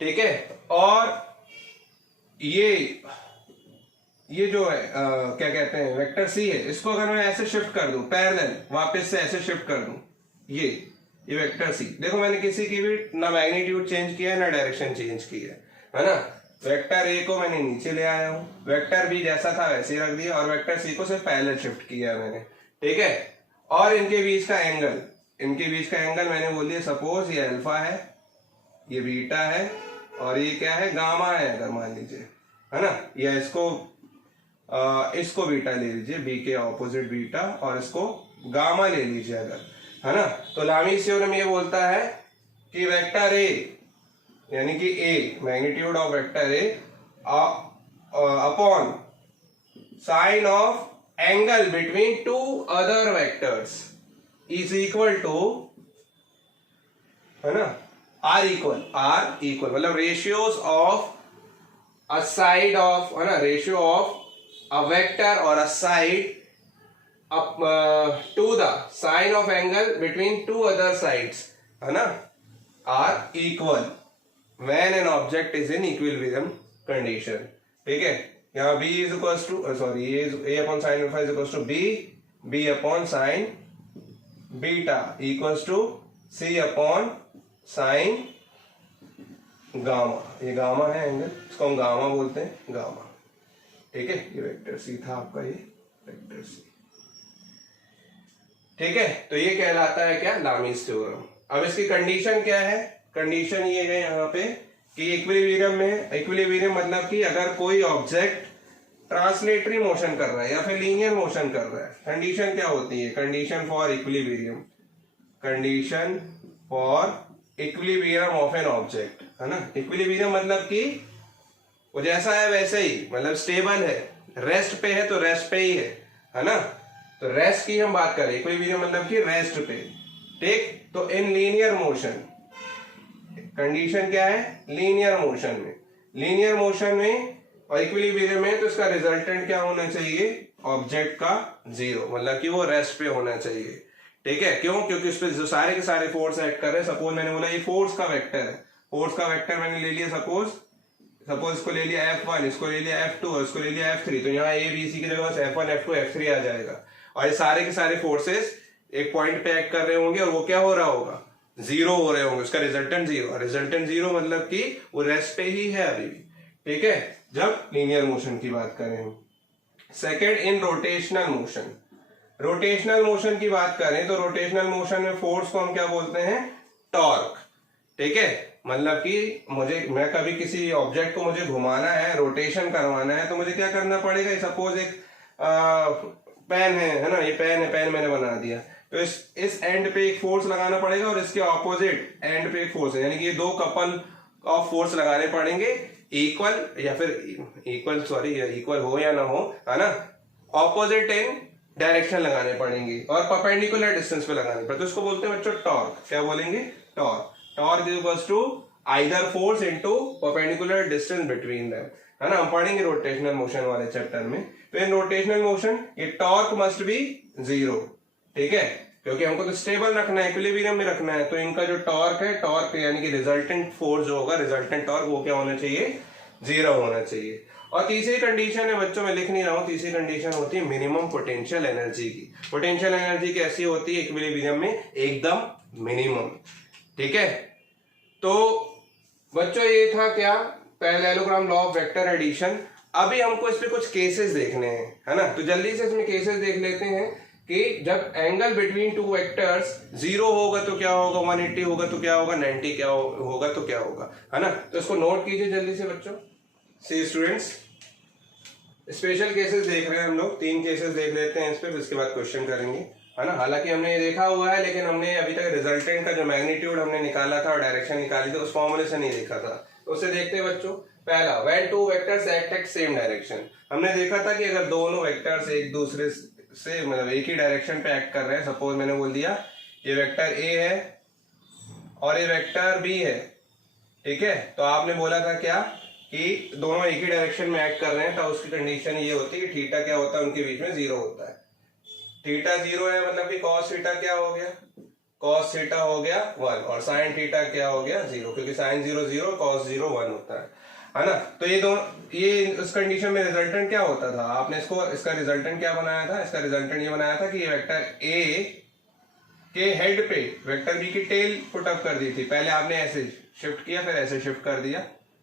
ठीक है। और ये जो है क्या कहते हैं, वेक्टर सी है, इसको अगर मैं ऐसे शिफ्ट कर दूं पैरेलल, वापस से ऐसे शिफ्ट कर दूं, ये वेक्टर सी, देखो मैंने किसी की भी ना मैग्नीट्यूड चेंज किया है ना डायरेक्शन चेंज की है ना। वेक्टर ए को मैंने नीचे ले आया हूं, वेक्टर बी जैसा था वैसे ही रख दिया, और वेक्टर सी को सिर्फ पैरेलल शिफ्ट किया है मैंने, ठीक है। और इनके बीच का एंगल मैंने बोल दिया, सपोज ये अल्फा है, ये बीटा है, और ये क्या है, गामा है अगर मान लीजिए, है ना, या इसको बीटा ले लीजिए, बी के ऑपोजिट बीटा, और इसको गामा ले लीजिए अगर, है ना। तो लामीज थ्योरम ये बोलता है कि वेक्टर ए, यानी कि A, magnitude of vector A upon sine of angle between two other vectors is equal to, है ना, आर इक्वल मतलब ratios of a side of, है ना, रेशियो ऑफ अ वेक्टर और a side to the sine of angle between two other sides, है ना, are equal when an object is in equilibrium condition, ठीक है। यहाँ b is equals to a upon sin alpha is equals to b upon sin beta equals to c upon sin gamma, ये गामा है एंगल, इसको हम गामा बोलते हैं, गामा, ठीक है। ये वेक्टर सी था आपका, ये वेक्टर सी, ठीक है। तो ये कहलाता है क्या, लामीज थ्योरम। अब इसकी कंडीशन क्या है, कंडीशन ये है यहाँ पे कि इक्विलिब्रियम में, इक्विलिब्रियम मतलब कि अगर कोई ऑब्जेक्ट ट्रांसलेटरी मोशन कर रहा है या फिर लीनियर मोशन कर रहा है, कंडीशन क्या होती है, condition for equilibrium, condition for equilibrium of an object, है ना। इक्विलिब्रियम मतलब कि वो जैसा है वैसे ही, मतलब स्टेबल है, रेस्ट पे है तो रेस्ट पे ही है ना। तो रेस्ट की हम बात करें, इक्विलिब्रियम मतलब कि रेस्ट पे, ठीक। तो इन लीनियर मोशन, कंडीशन क्या है, लीनियर मोशन में और इक्विलिब्रियम में, तो इसका रिजल्टेंट क्या होना चाहिए, ऑब्जेक्ट का जीरो, मतलब कि वो रेस्ट पे होना चाहिए, ठीक है। क्यों, क्योंकि उस पर जो सारे के सारे फोर्स एक्ट कर रहे हैं। सपोज मैंने बोला ये फोर्स का वेक्टर है, फोर्स का वेक्टर मैंने ले लिया, सपोज इसको ले लिया F1, इसको ले लिया F2 और इसको ले लिया F3, तो यहाँ A B C की जगह बस F1 F2 F3 आ जाएगा, और ये सारे के सारे फोर्सेस एक पॉइंट पे एक्ट कर रहे होंगे, और वो क्या हो रहा होगा, जीरो हो रहे होंगे, उसका रिजल्टेंट जीरो, मतलब कि वो रेस्ट पे ही है अभी भी, ठीक है, जब लीनियर मोशन की बात करें। सेकेंड, इन रोटेशनल मोशन की बात करें तो रोटेशनल मोशन में फोर्स को हम क्या बोलते हैं, टॉर्क, ठीक है, मतलब कि मैं कभी किसी ऑब्जेक्ट को मुझे घुमाना है, रोटेशन करवाना है, तो मुझे क्या करना पड़ेगा। सपोज एक पेन है ना, ये पेन है, पेन मैंने बना दिया, तो इस एंड पे एक फोर्स लगाना पड़ेगा और इसके ऑपोजिट एंड पे एक फोर्स है, यानी कि ये दो कपल ऑफ फोर्स लगाने पड़ेंगे, इक्वल या फिर इक्वल हो या ना हो, है ना, ऑपोजिट इन डायरेक्शन लगाने पड़ेंगे और परपेंडिकुलर डिस्टेंस पे लगाने पड़ेंगे। तो इसको बोलते हैं बच्चों टॉर्क। क्या बोलेंगे? Torque. Torque is equals to either force into perpendicular distance between them, है ना। हम पढ़ेंगे रोटेशनल मोशन वाले चैप्टर में। तो इन रोटेशनल मोशन ये टॉर्क मस्ट बी जीरो, ठीक है, क्योंकि हमको तो स्टेबल रखना है, इक्विलिब्रियम में रखना है। तो इनका जो टॉर्क है, टॉर्क यानी कि रिजल्टेंट फोर्स जो होगा, रिजल्टेंट टॉर्क, वो क्या होना चाहिए? जीरो होना चाहिए। और तीसरी कंडीशन है बच्चों, मैं लिख नहीं रहा हूं, तीसरी कंडीशन होती है मिनिमम पोटेंशियल एनर्जी की। पोटेंशियल एनर्जी कैसी होती है इक्विलिब्रियम में? एकदम मिनिमम, ठीक है। तो बच्चों ये था क्या? Parallelogram law of vector addition. अभी हमको इस पे कुछ केसेस देखने हैं, है ना। तो जल्दी से इसमें केसेस देख लेते हैं कि जब एंगल बिटवीन टू वेक्टर्स 0 होगा तो क्या होगा, 180 होगा तो क्या होगा, 90 क्या होगा तो क्या होगा, है ना। तो इसको नोट कीजिए जल्दी से बच्चों। सी स्टूडेंट्स, स्पेशल केसेस देख रहे हैं हम लोग, 3 केसेस देख लेते हैं इस पे, इसके बाद क्वेश्चन करेंगे, है ना। हालांकि हमने ये देखा हुआ है, लेकिन हमने अभी तक रिजल्टेंट का जो मैग्नीट्यूड हमने निकाला था और डायरेक्शन निकाली थी, उस फॉर्मूले से नहीं देखा था। तो उसे देखते हैं बच्चों। पहला, when two vectors act at same direction. हमने देखा था कि अगर दोनों वेक्टर्स एक दूसरे से मतलब एक ही डायरेक्शन पे एक्ट कर रहे हैं, सपोज मैंने बोल दिया ये वेक्टर ए है और ये वेक्टर बी है, ठीक है। तो आपने बोला था क्या कि दोनों एक ही डायरेक्शन में एक्ट कर रहे हैं, तो उसकी कंडीशन ये होती है कि थीटा क्या होता है, उनके बीच में 0 होता है। थीटा 0 है मतलब कि कॉस थीटा क्या हो गया? कॉस थीटा हो गया 1, और साइन थीटा क्या हो गया? 0, क्योंकि साइन 0 0, कॉस 0 1 होता है ना। तो ये इस कंडीशन में रिजल्टेंट क्या होता था? आपने इसका रिजल्टेंट क्या बनाया था? इसका रिजल्टेंट ये बनाया था कि ये वेक्टर ए के हेड पे वेक्टर बी की टेल पुट अप कर दी थी। पहले आपने ऐसे शिफ्ट किया, फिर ऐसे शिफ्ट कर दिया,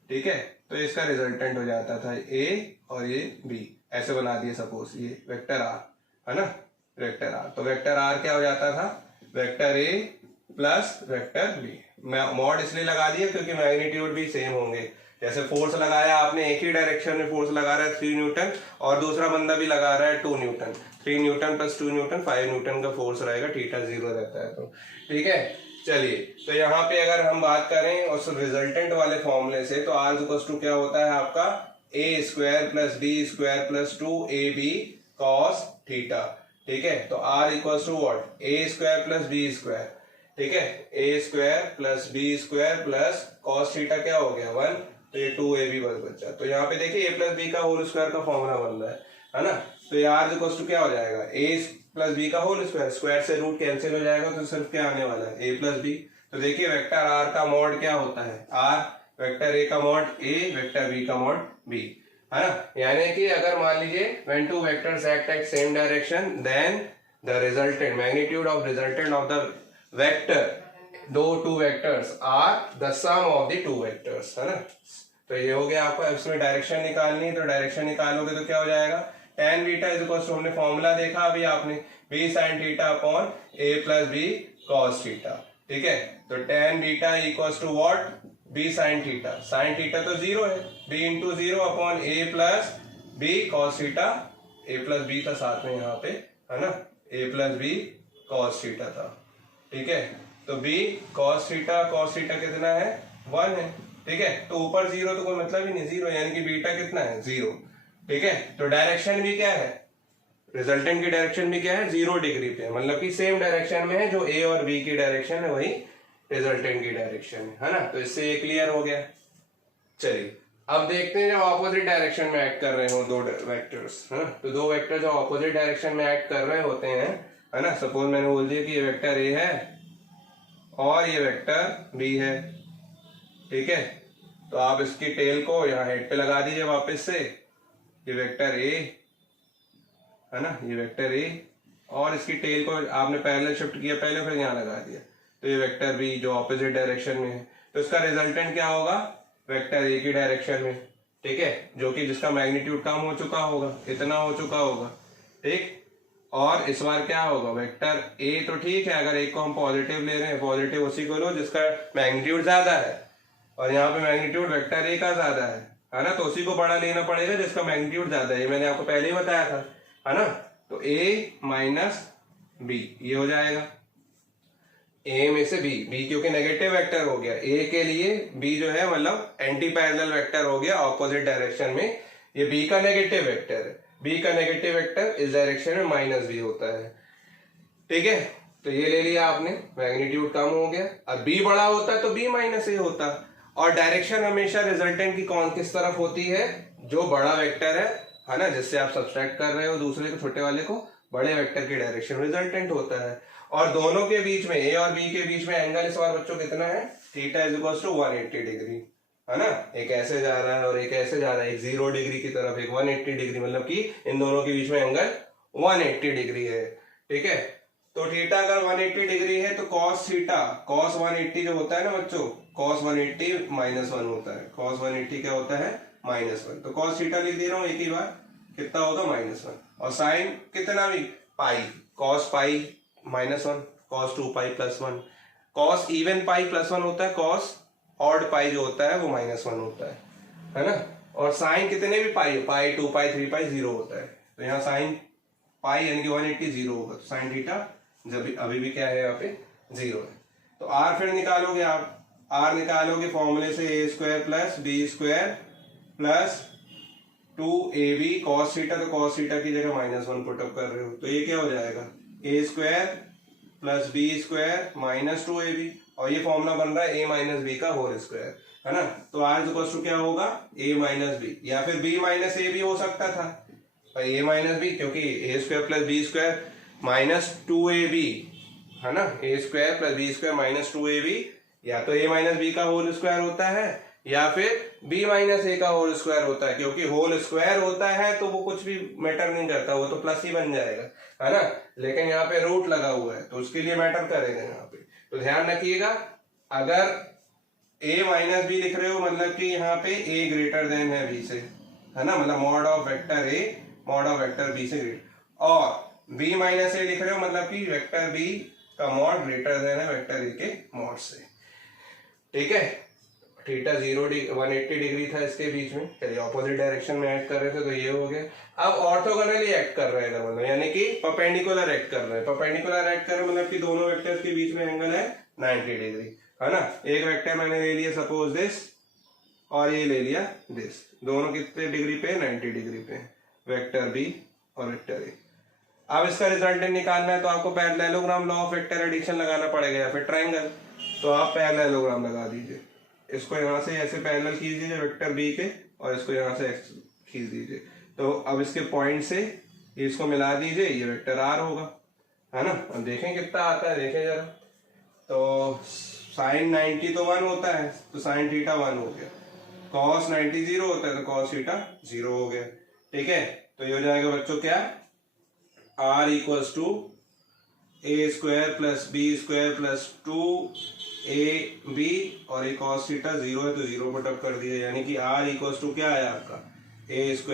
ठीक है। तो इसका रिजल्टेंट हो जाता था ए और ये बी, ऐसे बना दिए सपोज, ये वेक्टर आर, है ना, वेक्टर आर। तो वेक्टर आर क्या हो जाता था? Vector A plus vector B. Mod इसलिए लगा दिया क्योंकि मैग्नीट्यूड भी सेम होंगे। जैसे फोर्स लगाया आपने, एक ही डायरेक्शन में फोर्स लगा रहा है 3 न्यूटन, और दूसरा बंदा भी लगा रहा है 2 Newton. 3 Newton plus 2 Newton 5 Newton का फोर्स रहेगा, थीटा 0 रहता है। तो ठीक है, चलिए। तो यहाँ पे अगर हम बात करें उस रिजल्टेंट वाले फॉर्मूले से, तो आर इक्वल्स टू क्या होता है आपका? A square plus B square plus 2ab cos theta, ठीक है। तो R equals to what? A square plus B square, ठीक है, A square plus B square plus cos theta क्या हो गया? 1, तो ये 2ab बस बचा। तो यहाँ पे देखिए a प्लस बी का होल स्क्वायर का फॉर्मूला बन रहा है ना। तो ये आर इक्वल्स टू क्या हो जाएगा? a प्लस बी का होल स्क्वायर, स्क्वायर से रूट कैंसिल हो जाएगा, तो सिर्फ क्या आने वाला है? a plus B. तो देखिए वेक्टर आर का मॉड क्या होता है? आर वेक्टर ए का मॉड ए, वेक्टर बी का मॉड बी, है ना। यानी कि अगर मान लीजिए when two vectors act at same direction, then the resultant magnitude of resultant of the vector, दो two vectors are the sum of the two vectors, है ना। तो ये हो गया आपको। इसमें डायरेक्शन निकालनी है, तो डायरेक्शन निकालोगे तो क्या हो जाएगा? tan beta is equal to, हमने फॉर्मूला देखा अभी आपने, b sin theta upon a plus b cos theta, ठीक है। तो tan beta equal to what? b sin theta. sin theta तो 0 है, b into 0 upon a plus b cos theta. a plus b था साथ में यहाँ पे, है ना, a plus b cos theta था, ठीक है। तो b cos थीटा कितना है? 1 है, ठीक है। तो ऊपर 0 तो कोई मतलब ही नहीं, 0, यानी कि बीटा कितना है? 0, ठीक है। तो डायरेक्शन भी क्या है? रिजल्टेंट की डायरेक्शन भी क्या है? 0 डिग्री पे, मतलब कि सेम डायरेक्शन में है, जो ए और बी की डायरेक्शन है वही रिजल्टेंट की डायरेक्शन है ना। तो इससे ये क्लियर हो गया। चलिए अब देखते हैं जब ऑपोजिट डायरेक्शन में एक्ट कर रहे हो दो वेक्टर्स, है ना। तो दो वेक्टर जो ऑपोजिट डायरेक्शन में एक्ट कर रहे होते हैं, है ना। सपोज मैंने बोल दिया कि ये वेक्टर ए है और ये वेक्टर बी है, ठीक है। तो आप इसकी टेल को यहाँ हेड पे लगा दीजिए वापस से। ये वेक्टर ए है ना, ये वेक्टर ए, और इसकी टेल को आपने पैरेलल शिफ्ट किया पहले, फिर यहाँ लगा दिया। तो ये वेक्टर बी जो ऑपोजिट डायरेक्शन में है, तो इसका रिजल्टेंट क्या होगा? वेक्टर ए की डायरेक्शन में, ठीक है, जो कि जिसका मैग्नीट्यूड कम हो चुका होगा, इतना हो चुका होगा, ठीक। और इस बार क्या होगा, वेक्टर ए तो ठीक है, अगर एक को हम पॉजिटिव ले रहे हैं, पॉजिटिव उसी को लो जिसका मैग्नीट्यूड ज्यादा है, और यहाँ पे मैग्नीट्यूड वेक्टर ए का ज्यादा है ना, तो उसी को बड़ा लेना पड़ेगा जिसका मैग्नीट्यूड ज्यादा है, ये मैंने आपको पहले ही बताया था, है ना। तो ए माइनस बी ये हो जाएगा, ए में से बी क्योंकि नेगेटिव वेक्टर हो गया, ए के लिए बी जो है मतलब एंटी पैरेलल वेक्टर हो गया ऑपोजिट डायरेक्शन में, ये बी का नेगेटिव वेक्टर है, बी का नेगेटिव वेक्टर इस डायरेक्शन में माइनस बी होता है, ठीक है। तो ये ले लिया आपने, मैग्नीट्यूड कम हो गया, अब बी बड़ा होता तो बी माइनस ए होता, और डायरेक्शन हमेशा रिजल्टेंट की कौन किस तरफ होती है, जो बड़ा वेक्टर है ना, जिससे आप सब्सट्रैक्ट कर रहे हो दूसरे को, छोटे वाले को, बड़े वेक्टर की डायरेक्शन रिजल्टेंट होता है। और दोनों के बीच में, ए और बी के बीच में एंगल इस बार बच्चों कितना है, theta is equal to 180 degree, है ना। एक ऐसे जा रहा है और एक ऐसे जा रहा है, एक 0 डिग्री की तरफ, एक 180 डिग्री, मतलब कि इन दोनों के बीच में एंगल 180 डिग्री है, ठीक है। तो थीटा अगर 180 डिग्री है तो कॉस थीटा, कॉस 180 जो होता है ना बच्चों, कॉस 180 -1 होता है, कॉस 180 क्या होता है, -1, तो कॉस थीटा लिख दे रहा हूं एक ही बार, कितना होगा -1, और साइन कितना भी पाई, कॉस पाई -1, कॉस 2 पाई +1, कॉस इवन पाई +1 होता है, कॉस ऑड पाई जो होता है वो -1 होता है ना। और साइन कितने भी पाई, पाई 2 पाई 3 पाई 0 होता है, तो यहाँ साइन पाई यानी कि 180 0 होगा, तो साइन थीटा जब अभी भी क्या है यहाँ पे 0 है। तो आर फिर निकालोगे आप, आर निकालोगे फॉर्मूले से a² + b² + 2ab cos theta, तो cos थीटा की जगह -1 पुटअप कर रहे हो, तो ये क्या हो जाएगा, a² + b² - 2ab, और ये फॉर्मूला बन रहा है a - b का होल स्क्वायर, है ना। तो r इक्वल टू क्या होगा, a - b, या फिर b - a भी हो सकता था, a - b, क्योंकि a² + b² - 2ab, है ना, a² + b² - 2ab, या तो a - b का होल स्क्वायर होता है या फिर b - a का होल स्क्वायर होता है, क्योंकि होल स्क्वायर होता है तो वो कुछ भी मैटर नहीं करता, वो तो प्लस ही बन जाएगा, है ना। लेकिन यहाँ पे रूट लगा हुआ है तो उसके लिए मैटर करेगा यहाँ पे, तो ध्यान रखिएगा, अगर a - b लिख रहे हो मतलब कि यहाँ पे a ग्रेटर देन है b से, है ना, मतलब mod of vector a mod of vector b से ग्रेटर, और b - a लिख रहे हो मतलब कि वेक्टर b का मॉड ग्रेटर देन है वेक्टर a के मॉड से, ठीक है। थीटा 180 डिग्री था इसके बीच में, चलिए ऑपोजिट डायरेक्शन में ऐड कर रहे थे तो ये हो गया। अब ऑर्थोगोनली एक्ट कर रहे हैं मतलब, यानी कि परपेंडिकुलर एक्ट कर रहे हैं, परपेंडिकुलर एक्ट कर रहे हैं मतलब कि दोनों वेक्टर्स के बीच में एंगल है 90 डिग्री, है ना। एक वेक्टर मैंने ले लिया सपोज दिस, और ये ले लिया दिस, दोनों कितने डिग्री पे, 90 डिग्री पे, वेक्टर बी और वेक्टर ए। अब इसका रिजल्टेंट निकालना है तो आपको parallelogram law of vector addition लगाना पड़ेगा या फिर ट्रायंगल, तो आप पैरेललोग्राम लगा दीजिए, इसको यहाँ से ऐसे पैरेलल खींच दीजिए वेक्टर बी के, और इसको यहाँ से खींच दीजिए, तो अब इसके पॉइंट से इसको मिला दीजिए, ये वेक्टर आर होगा, है ना। अब देखें कितना आता है, देखें जरा, तो साइन 90 तो 1 होता है, तो साइन थीटा 1 हो गया, कॉस 90 0 होता है तो कॉस थीटा 0 हो गया, ठीक है। तो ये हो जाएगा बच्चों क्या, r equals to a² + b² + 2ab, और एक cos थीटा 0 है तो 0 पुटअप कर दिया, यानी कि r इक्वल्स टू क्या आया आपका, a² +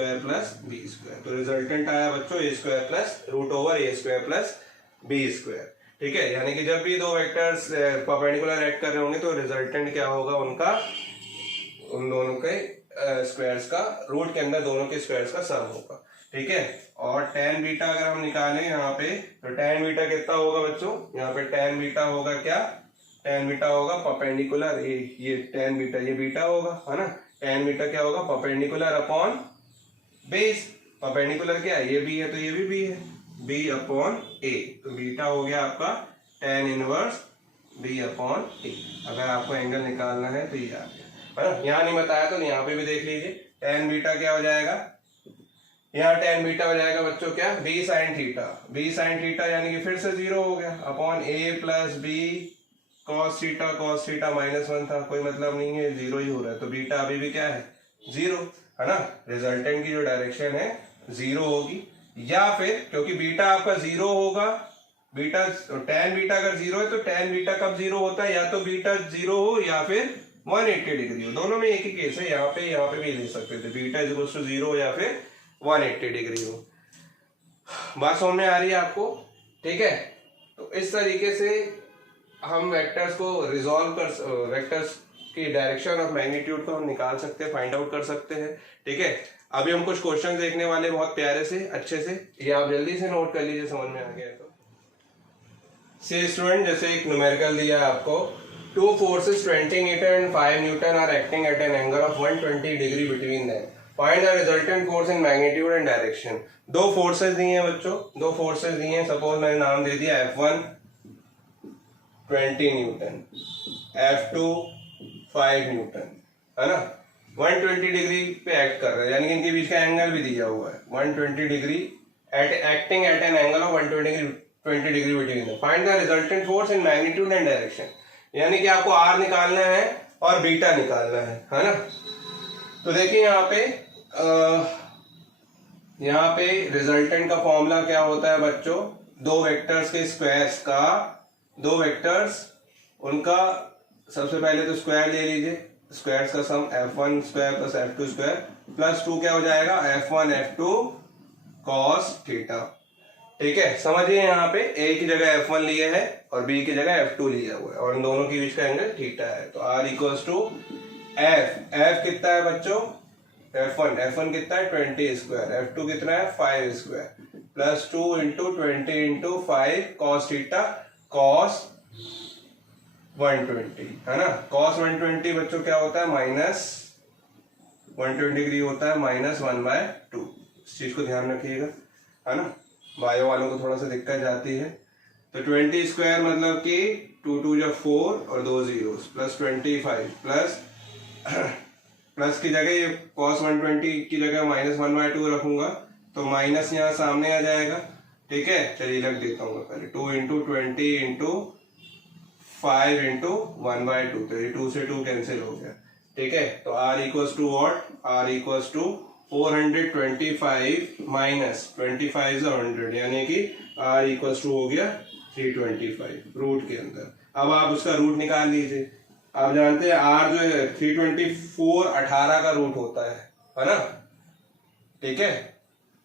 b², तो रिजल्टेंट आया बच्चों a² + √a² + b², ठीक है। यानी कि जब भी दो वेक्टर्स परपेंडिकुलर एक्ट कर रहे होंगे तो रिजल्टेंट क्या होगा उनका, उन दोनों के स्क्वायर्स का, रूट के अंदर दोनों के स्क्वायर्स का सम होगा, ठीक है। और tan बीटा अगर हम निकालें यहाँ पे, तो tan बीटा कितना होगा बच्चों, यहाँ पे tan बीटा होगा क्या, tan बीटा होगा परपेंडिकुलर, ये tan बीटा, ये बीटा होगा, है ना, tan बीटा क्या होगा, परपेंडिकुलर अपॉन बेस, परपेंडिकुलर क्या है, ये बी है तो ये भी बी है, b अपॉन a, तो बीटा हो गया आपका tan inverse b upon a। अगर आपको एंगल निकालना है तो ये आ गया, है ना। यहाँ नहीं बताया तो यहाँ पे भी देख लीजिए, tan बीटा क्या हो जाएगा, यहाँ tan बीटा हो जाएगा बच्चों क्या, b sin theta, b sin theta यानी कि फिर से 0 हो गया, upon a + b cos theta, cos theta -1 था, कोई मतलब नहीं है, 0 ही हो रहा है, तो बीटा अभी भी क्या है 0, है ना। रिजल्टेंट की जो डायरेक्शन है 0 होगी, या फिर क्योंकि बीटा आपका 0 होगा, बीटा tan बीटा अगर 0 है तो tan बीटा कब 0 होता है, या तो बीटा 0 हो या फिर 180 डिग्री हो, दोनों में एक ही केस है, यहाँ पे भी ले सकते थे, बीटा इक्वल्स टू 0 या फिर 180 डिग्री हो, बात समझ में आ रही है आपको? ठीक है, तो इस तरीके से हम वेक्टर्स को रिजॉल्व कर, वेक्टर्स की डायरेक्शन और मैग्नीट्यूड को हम निकाल सकते हैं, फाइंड आउट कर सकते हैं। ठीक है, अभी हम कुछ क्वेश्चन देखने वाले बहुत प्यारे से, अच्छे से, ये आप जल्दी से नोट कर लीजिए, समझ में आ गया तो। से स्टूडेंट, जैसे एक न्यूमेरिकल दिया है आपको, two forces 20 newton and 5 newton are acting at an angle of 120 degree between them, find the resultant force in magnitude and direction. दो फोर्सेस दिए हैं बच्चों, दो फोर्सेस दिए हैं, सपोज मैंने नाम दे दिया F1 20 न्यूटन, F2 5 न्यूटन, है ना। 120 डिग्री पे एक्ट कर रहे हैं, यानी कि इनके बीच का एंगल भी दिया हुआ है 120 degree, acting at an angle of 120 degree between them, find the resultant force in magnitude and direction. यानी कि आपको R निकालना है और बीटा निकालना है ना। तो देखिए यहाँ पे रिजल्टेंट का फॉर्मूला क्या होता है बच्चों, दो वेक्टर्स के स्क्वायर्स का, दो वेक्टर्स उनका सबसे पहले तो स्क्वायर ले लीजिए, स्क्वायर्स का सम F1 square plus F2 square plus 2 क्या हो जाएगा F1 F2 cos थीटा। ठीक है, समझिए यहाँ पे A की जगह F1 लिए है और B की जगह F2 लिया हुआ है और इन दोनों के बीच का एंगल थीटा है। तो R इक्वल्स टू F कितना है बच्चों, F1 कितना है 20 स्क्वायर, F2 कितना है 5 square plus 2 into 20 into 5 cos theta cos 120, है ना। cos 120 बच्चों क्या होता है, माइनस 120 डिग्री होता है -1/2। इस चीज को ध्यान रखिएगा, है ना, बायो वालों को थोड़ा सा दिक्कत जाती है। तो 20 स्क्वायर मतलब कि 2 2 जा 4 और 2 जीरोस प्लस 25 प्लस की जगह ये cos 120 की जगह -1/2 रखूंगा तो माइनस यहाँ सामने आ जाएगा। ठीक है, चलिए रख देता हूँ पहले 2 इंटू 20 इंटू 5 इंटू 1/2, तो ये 2 से 2 कैंसिल हो गया। ठीक है, तो R equals to what, R equals to 425 minus 25 100, यानी कि R इक्वल्स टू हो गया 325 रूट के अंदर। अब आप उसका रूट निकाल लीजिए। आप जानते हैं R जो है 324 18 का रूट होता है ना। ठीक है,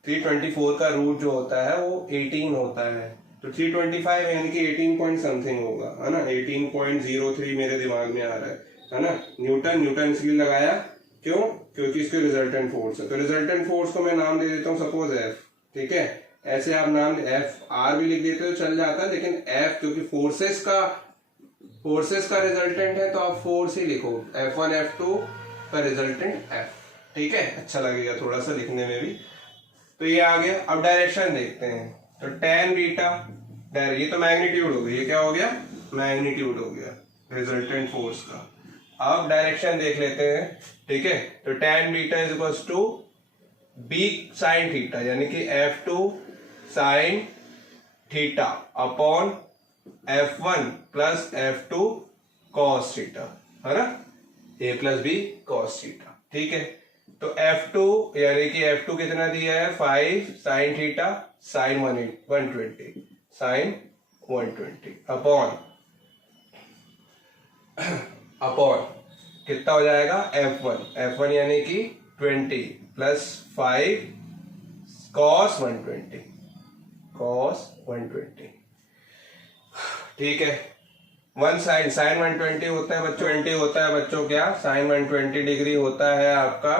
324 का रूट जो होता है वो 18 होता है, तो 325 यानी कि 18 पॉइंट समथिंग होगा, है ना। 18.03 मेरे दिमाग में आ रहा है ना। न्यूटन इसलिए लगाया, क्यों, क्योंकि इसके रिजल्टेंट फोर्स है। तो रिजल्टेंट फोर्स को मैं नाम दे देता हूँ सपोज F। ठीक है, ऐसे आप नाम F R भी लिख देते तो चल जाता है, लेकिन F क्योंकि फोर्सेस का रिजल्टेंट है तो आप फोर्स ही लिखो, F1 F2 का रिजल्टेंट F। ठीक है, अच्छा लगेगा थोड़ा सा लिखने में भी। तो ये आ गया। अब डायरेक्शन देखते हैं, तो tan बीटा, ये तो मैग्नीट्यूड हो गया, ये क्या हो गया, मैग्नीट्यूड हो गया रिजल्टेंट फोर्स का। अब डायरेक्शन देख लेते हैं। ठीक है, तो tan beta is equals to B sin theta, यानी कि F2 sin theta upon F1 plus F2 cos theta, है ना, A plus B cos theta. ठीक है, तो F2 यानी कि F2 कितना दिया है 5 sin theta sin 120 sin 120 upon कितना हो जाएगा F1 यानी कि 20 प्लस 5 cos 120। ठीक है, वन साइन साइन 120 होता है बच्चों, 20 होता है बच्चों क्या, साइन 120 डिग्री होता है आपका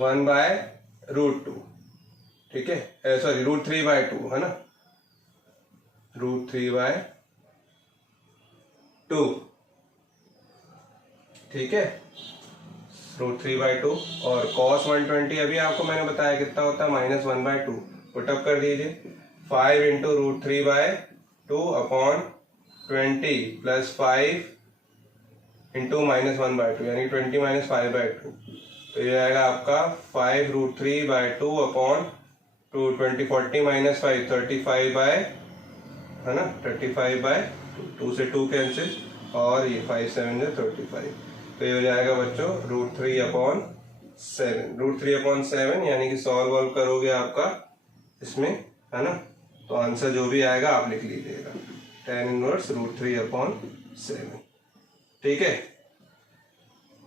1/√2। ठीक है, सॉरी √3/2, है ना, √3/2। ठीक है, √3/2 और cos 120 अभी आपको मैंने बताया कितना होता है -1/2। पुटअप कर दीजिए, 5 इंटू √3/2 अपॉन 20 प्लस 5 इंटू -1/2 यानी 20 - 5/2, तो ये आएगा आपका 5√3/2 अपॉन 20 40 - 5 35 है ना, 35/2, 2 से 2 कैंसिल और ये 5 7 है 35, तो ये हो जाएगा बच्चों √3/7 यानी कि सॉल्व करोगे आपका इसमें, है ना, तो आंसर जो भी आएगा आप लिख लीजिएगा, tan इनवर्स √3/7। ठीक है,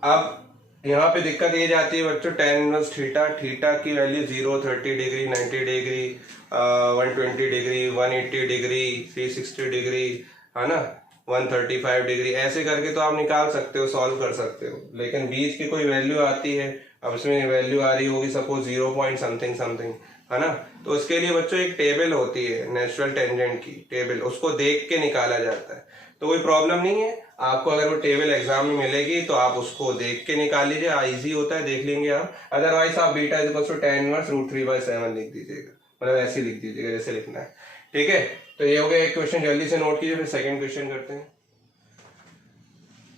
अब यहाँ पे दिक्कत ये जाती है बच्चों, tan इनवर्स थीटा, थीटा की value 0, 30 degree, 90 degree, 120 degree, 180 degree, 360 degree, है ना, 135 डिग्री, ऐसे करके तो आप निकाल सकते हो, सॉल्व कर सकते हो। लेकिन बीच की कोई वैल्यू आती है, अब इसमें वैल्यू आ रही होगी सपोज 0 पॉइंट समथिंग समथिंग, है ना, तो उसके लिए बच्चों एक टेबल होती है नेचुरल टेंजेंट की टेबल, उसको देख के निकाला जाता है। तो कोई प्रॉब्लम नहीं है आपको, अगर वो टेबल एग्जाम में मिलेगी तो आप उसको देख के निकाल लीजिए, इजी होता है, देख लेंगे आप। अदरवाइज आप beta is equal to tan inverse √3/7 लिख दीजिएगा, मतलब ऐसे लिख दीजिएगा जैसे लिखना है, ठीक है। तो ये हो गया एक क्वेश्चन, जल्दी से नोट कीजिए, फिर सेकंड क्वेश्चन करते हैं।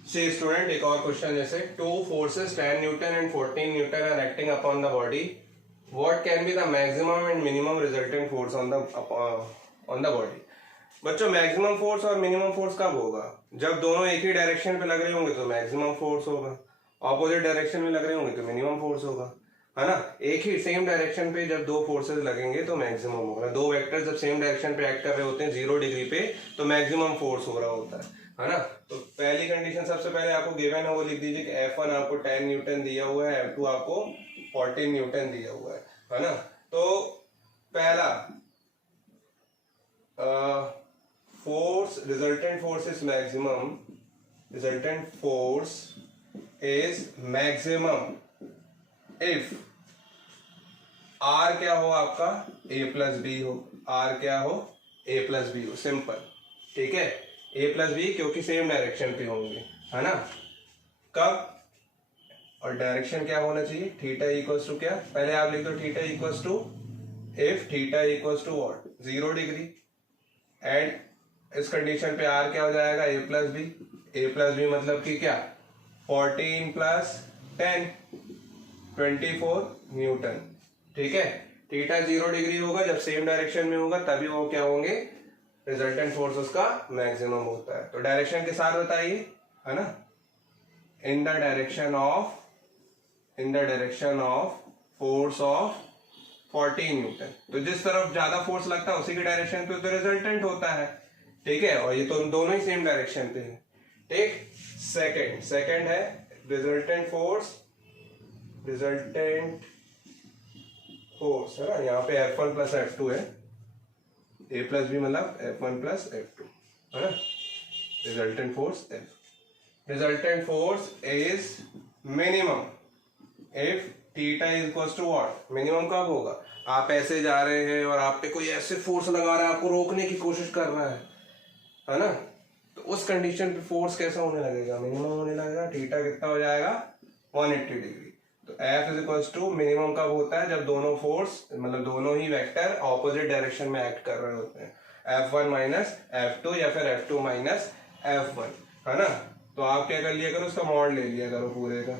सी स्टूडेंट, एक और क्वेश्चन जैसे 2 forces 10 Newton and 14 Newton are acting upon the body, what can be the maximum and minimum resultant force on the body? बच्चों मैक्सिमम फोर्स और मिनिमम फोर्स कब होगा? जब दोनों एक ही डायरेक्शन पे लग रहे होंगे तो मैक्सिमम फोर्स होगा, ऑपोजिट डायरेक्शन में लग रहे होंगे तो मिनिमम फोर्स होगा, है ना। एक ही सेम डायरेक्शन पे जब दो फोर्सेस लगेंगे तो मैक्सिमम होगा। दो वेक्टर जब सेम डायरेक्शन पे एक्ट कर रहे होते हैं 0 डिग्री पे तो मैक्सिमम फोर्स हो रहा होता है ना। तो पहली कंडीशन सबसे पहले आपको गिवन है वो लिख दीजिए कि F1 आपको 10 न्यूटन दिया हुआ है, F2 आपको 14 न्यूटन दिया हुआ है ना। तो पहला force, resultant force is maximum, resultant force is maximum if R क्या हो आपका A plus B हो, R क्या हो A plus B हो, सिंपल, ठीक है, A plus B क्योंकि सेम डायरेक्शन पे होंगे, है ना। कब? और डायरेक्शन क्या होना चाहिए, थीटा इक्वल्स टू क्या, पहले आप लिख दो theta equals to if theta equals to what 0 degree, and इस कंडीशन पे R क्या हो जाएगा A प्लस बी मतलब कि क्या 14 प्लस 10 24 न्यूटन, ठीक है। थीटा 0 डिग्री होगा, जब सेम डायरेक्शन में होगा तभी वो क्या होंगे, रिजल्टेंट फोर्स उसका मैक्सिमम होता है। तो डायरेक्शन के साथ बताइए, है ना, in the direction of force of 14 Newton. तो जिस तरफ ज्यादा फोर्स लगता है उसी के डायरेक्शन पे तो रिजल्टेंट होता है, ठीक है, और ये तो दोनों ही सेम डायरेक्शन पे है, ठीक। सेकंड है रिजल्टेंट फोर्स है ना, यहाँ पे F1 प्लस F2 है, A प्लस बी मतलब F1 प्लस F2, है ना। Resultant force is minimum if theta is equal to what, minimum कब होगा, आप ऐसे जा रहे हैं और आप पे कोई ऐसे फोर्स लगा रहा है, आपको रोकने की कोशिश कर रहा है ना, तो उस कंडीशन पे फोर्स कैसा होने लगेगा, मिनिमम होने लगेगा। थीटा कितना हो जाएगा 180 डिग्री। तो F is equal to minimum कब होता है, जब दोनों फोर्स मतलब दोनों ही वेक्टर ऑपोजिट डायरेक्शन में एक्ट कर रहे होते हैं, F1 माइनस F2 या फिर F2 माइनस F1, है ना। तो आप क्या कर लिया करो, उसका मॉड ले लिया करो पूरे का,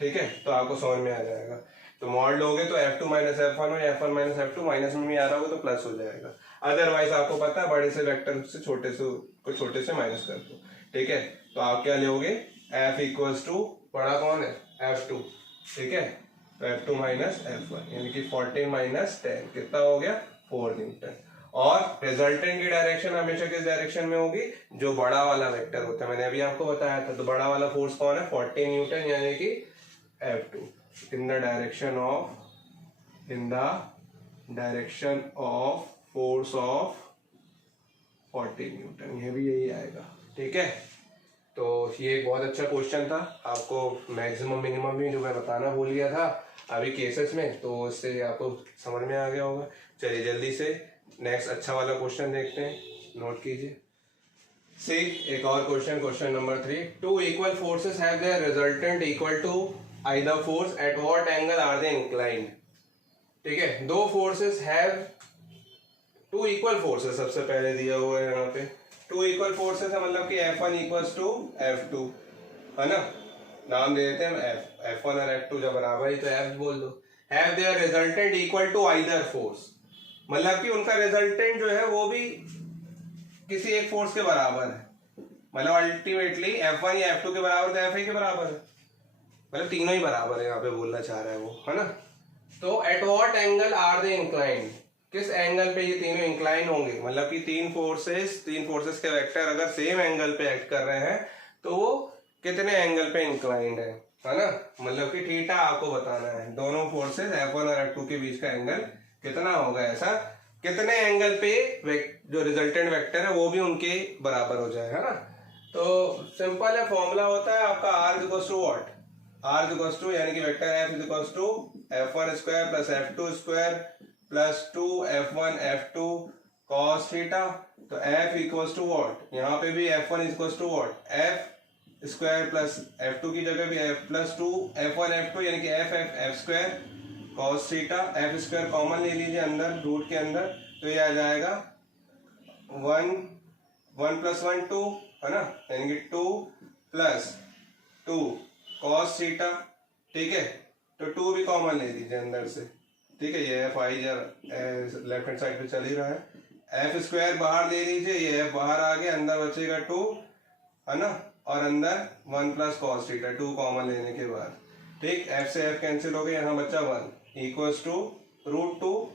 ठीक है, तो आपको समझ में आ जाएगा। तो मॉड लोगे तो F2 माइनस F1 और F1 माइनस F2 माइनस में भी आ रहा होगा तो प्लस हो जाएगा। अदरवाइज आपको पता है बड़े से वेक्टर से छोटे से माइनस कर दो, ठीक है। तो आप क्या लोगे, F इक्वल्स टू बड़ा कौन है F2, ठीक है, तो F2 माइनस F1 यानी कि 14 माइनस 10 कितना हो गया 4 न्यूटन। और रिजल्टेंट की डायरेक्शन हमेशा किस डायरेक्शन में होगी, जो बड़ा वाला वेक्टर होता है, मैंने अभी आपको बताया था। तो बड़ा वाला फोर्स कौन है 14 न्यूटन यानी कि F2 in the direction of force of 14 Newton, ये भी यही आएगा, ठीक है। तो ये एक बहुत अच्छा क्वेश्चन था, आपको मैक्सिमम मिनिमम भी जो मैं बताना भूल गया था अभी केसेस में, तो इससे आपको समझ में आ गया होगा। चलिए जल्दी से नेक्स्ट अच्छा वाला क्वेश्चन देखते हैं, नोट कीजिए। सी एक और question number 3, 2 equal forces have their resultant equal to either force, at what angle are they inclined, ठीक है। दो फोर्सेस हैव 2 equal forces सबसे पहले दिया हुआ है यहाँ पे, 2 equal forces है मतलब कि F1 equals to F2, है ना, नाम दे देते हैं F1 और F2 जब बराबर ही तो F बोल दो। have their resultant equal to either force मतलब कि उनका रिजल्टेंट जो है वो भी किसी एक फोर्स के बराबर है, मतलब अल्टीमेटली F1 या F2 के बराबर तो F1 के बराबर है, मतलब तीनों ही बराबर है यहाँ पे बोलना चाह रहा है वो, है ना। तो at what angle are they inclined, किस एंगल पे ये तीनों इंक्लाइन होंगे, मतलब कि तीन फोर्सेस के वेक्टर अगर सेम एंगल पे एक्ट कर रहे हैं तो वो कितने एंगल पे इंक्लाइंड है, है ना, मतलब कि थीटा आपको बताना है, दोनों फोर्सेस F1 और F2 के बीच का एंगल कितना होगा, ऐसा कितने एंगल पे जो रिजल्टेंट वेक्टर है वो भी उनके बराबर हो जाए, है ना। तो सिंपल है, फॉर्मूला होता है आपका R equals to what, R equals to यानी कि vector F equals to F1 square plus F2 square plus 2F1 F2 cos theta. तो F इक्वल्स टू व्हाट, यहाँ पे भी F1 equals to what, F square plus F2 की जगह भी F प्लस 2 F1 F2 यानी कि F square cos theta. F square common ले लीजिए अंदर रूट के अंदर, तो ये आ जाएगा 1 प्लस 1 2, है ना, यानी कि 2 प्लस 2 cos थीटा। ठीक है, तो 2 भी कॉमन ले लीजिए अंदर से। ठीक है, ये F I left hand side पे चल ही रहा है। F स्क्वायर बाहर ले लीजिए, ये F बाहर आ गया, अंदर बचेगा 2, है ना, और अंदर 1 प्लस कॉस थीटा, 2 कॉमन लेने के बाद। ठीक, F से F कैंसिल हो गया, यहाँ बचा 1 equals to root to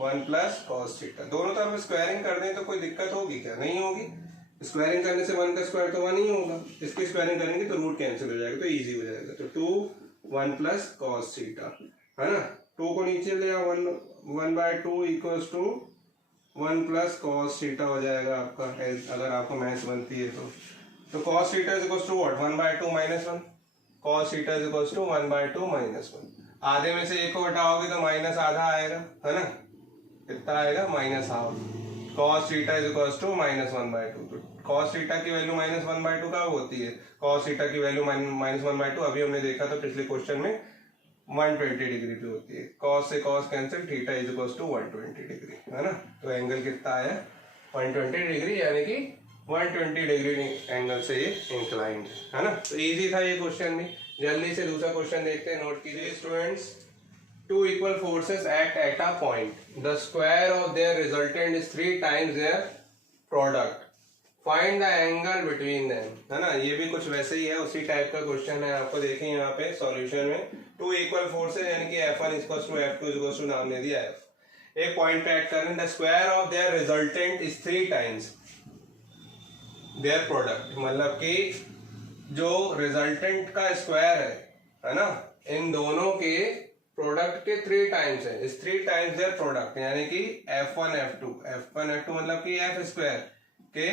1 plus cos theta. दोनों तरफ स्क्वायरिंग कर दें तो कोई दिक्कत होगी क्या, नहीं होगी। स्क्वायरिंग करने से 1 का स्क्वायर तो 1 ही होगा, इसकी स्क्वायरिंग करेंगे तो रूट कैंसिल हो जाएगा, तो इजी हो जाएगा। तो 2 1 प्लस कॉस थीटा, है ना, 2 को नीचे ले आओ, 1/2 equals to 1 plus cos theta हो जाएगा आपका, अगर आपको मैथ्स बनती है तो cos theta is equals to what, 1/2 minus 1, cos theta is equals to 1/2 minus 1। आधे में से एक को हटाओगे तो माइनस आधा आएगा, है ना, कितना आएगा, minus half. Cos theta is equals to -1/2। तो कॉस थीटा की वैल्यू -1/2 कब होती है, कॉस थीटा की वैल्यू -1/2 अभी हमने देखा था पिछले क्वेश्चन में 120 डिग्री पे होती है। कॉस से cos cancel, theta is equals to 120 degree, है ना। तो एंगल कितना आया, 120 डिग्री, यानी कि 120 डिग्री एंगल से ये इंक्लाइंड है ना। तो इजी था ये क्वेश्चन भी। जल्दी से दूसरा क्वेश्चन देखते हैं, नोट कीजिए students. Two equal forces act at a point. The square of their resultant is 3 times their product. Find the angle between them. है ना, ये भी कुछ वैसे ही है, उसी टाइप का क्वेश्चन है। आपको देखें यहाँ पे सॉल्यूशन में, टू इक्वल फोर्सेस यानी कि F1 equals to F2 equals to, नाम दे दिया F। एक पॉइंट पे एक्ट कर रहे हैं। The square of their resultant is 3 times their product, मतलब कि जो रिजल्टेंट का स्क्वायर है ना, इन दोनों के प्रोडक्ट के 3 टाइम्स है, इस 3 टाइम्स देयर प्रोडक्ट, यानी कि F1 F2 मतलब कि F स्क्वायर के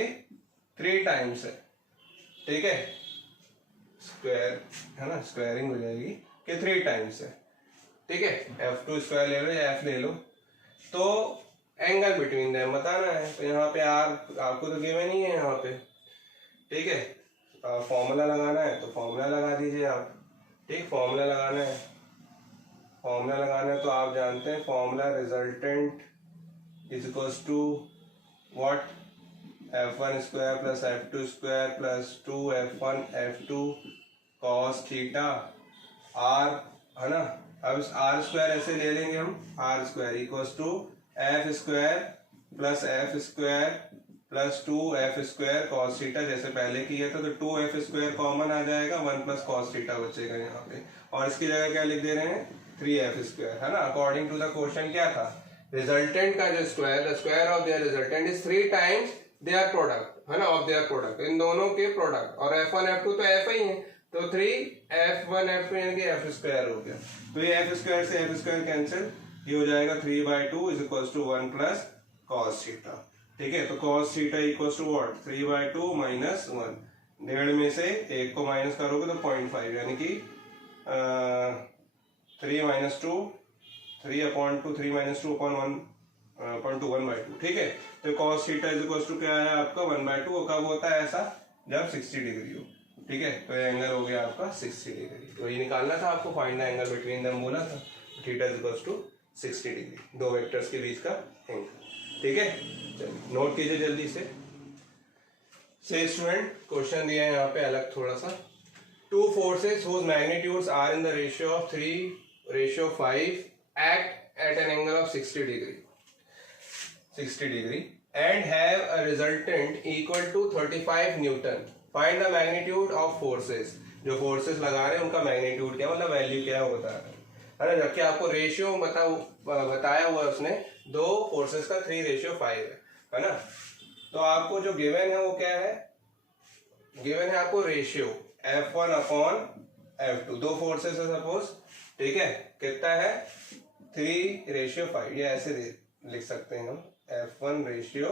3 टाइम्स है। ठीक है, स्क्वायर है ना, स्क्वायरिंग हो जाएगी कि 3 टाइम्स है। ठीक है, F2 स्क्वायर ले लो या F ले लो, तो एंगल बिटवीन देम बताना है। तो यहाँ पे R आपको तो गिवन ही है यहाँ पे। ठीक है, फॉर्मूला लगाना है तो फॉर्मूला लगा दीजिए आप। ठीक, फॉर्मूला लगाना है तो आप जानते हैं formula, resultant is equals to what, F1 square plus F2 square plus 2F1 F2 cos theta R, है ना। अब इस R स्क्वायर ऐसे ले लेंगे हम, R square equals to F square plus 2F square cos theta, जैसे पहले किया था। तो 2F स्क्वायर कॉमन आ जाएगा, 1 प्लस cos थीटा बचेगा यहाँ पे, और इसकी जगह क्या लिख दे रहे हैं, 3F स्क्वायर, है ना। अकॉर्डिंग टू द क्वेश्चन क्या था, रिजल्टेंट का जो square, the square of their resultant is 3 times their product, है ना, ऑफ देयर प्रोडक्ट, इन दोनों के प्रोडक्ट। और F1 F2 तो F ही है, तो 3F1 F2 यानी कि F स्क्वायर हो गया। तो ये F स्क्वायर से F स्क्वायर कैंसिल, ये हो जाएगा 3/2 is equals to 1 plus cos theta. ठीक है, तो cos theta equals to what, 3/2 minus 1, 1.5 में से 1 को माइनस करोगे तो 0.5, यानी कि 3 माइनस 2, 3/2, 3 माइनस 2 अपॉन 1.2, 1/2। ठीक है, तो cos theta is equals to क्या है आपका, 1/2। कब होता है ऐसा, जब 60 डिग्री हो। ठीक है, तो ये एंगल हो गया आपका 60 डिग्री। तो ये निकालना था आपको, find the angle between them बोला था, theta is equals to 60 degree, दो वेक्टर्स के बीच का एंगल। ठीक है, चलिए नोट कीजिए जल्दी से स्टूडेंट, क्वेश्चन दिया है यहाँ पे अलग थोड़ा सा। Two forces whose magnitudes are in the ratio of 3:5 act at an angle of 60 degree and have a resultant equal to 35 Newton. Find the magnitude of forces. जो फोर्सेस लगा रहे हैं उनका मैग्नीट्यूड क्या, मतलब वैल्यू क्या होता है ना। जबकि आपको रेशियो बताया हुआ उसने, दो फोर्सेस का 3:5 है ना। तो आपको जो गिवन है वो क्या है, गिवन है आपको रेशियो F1 अपॉन F2, दो फोर्सेस है सपोज, ठीक है, कितना है 3:5, ये ऐसे लिख सकते हैं हम, F1 रेशियो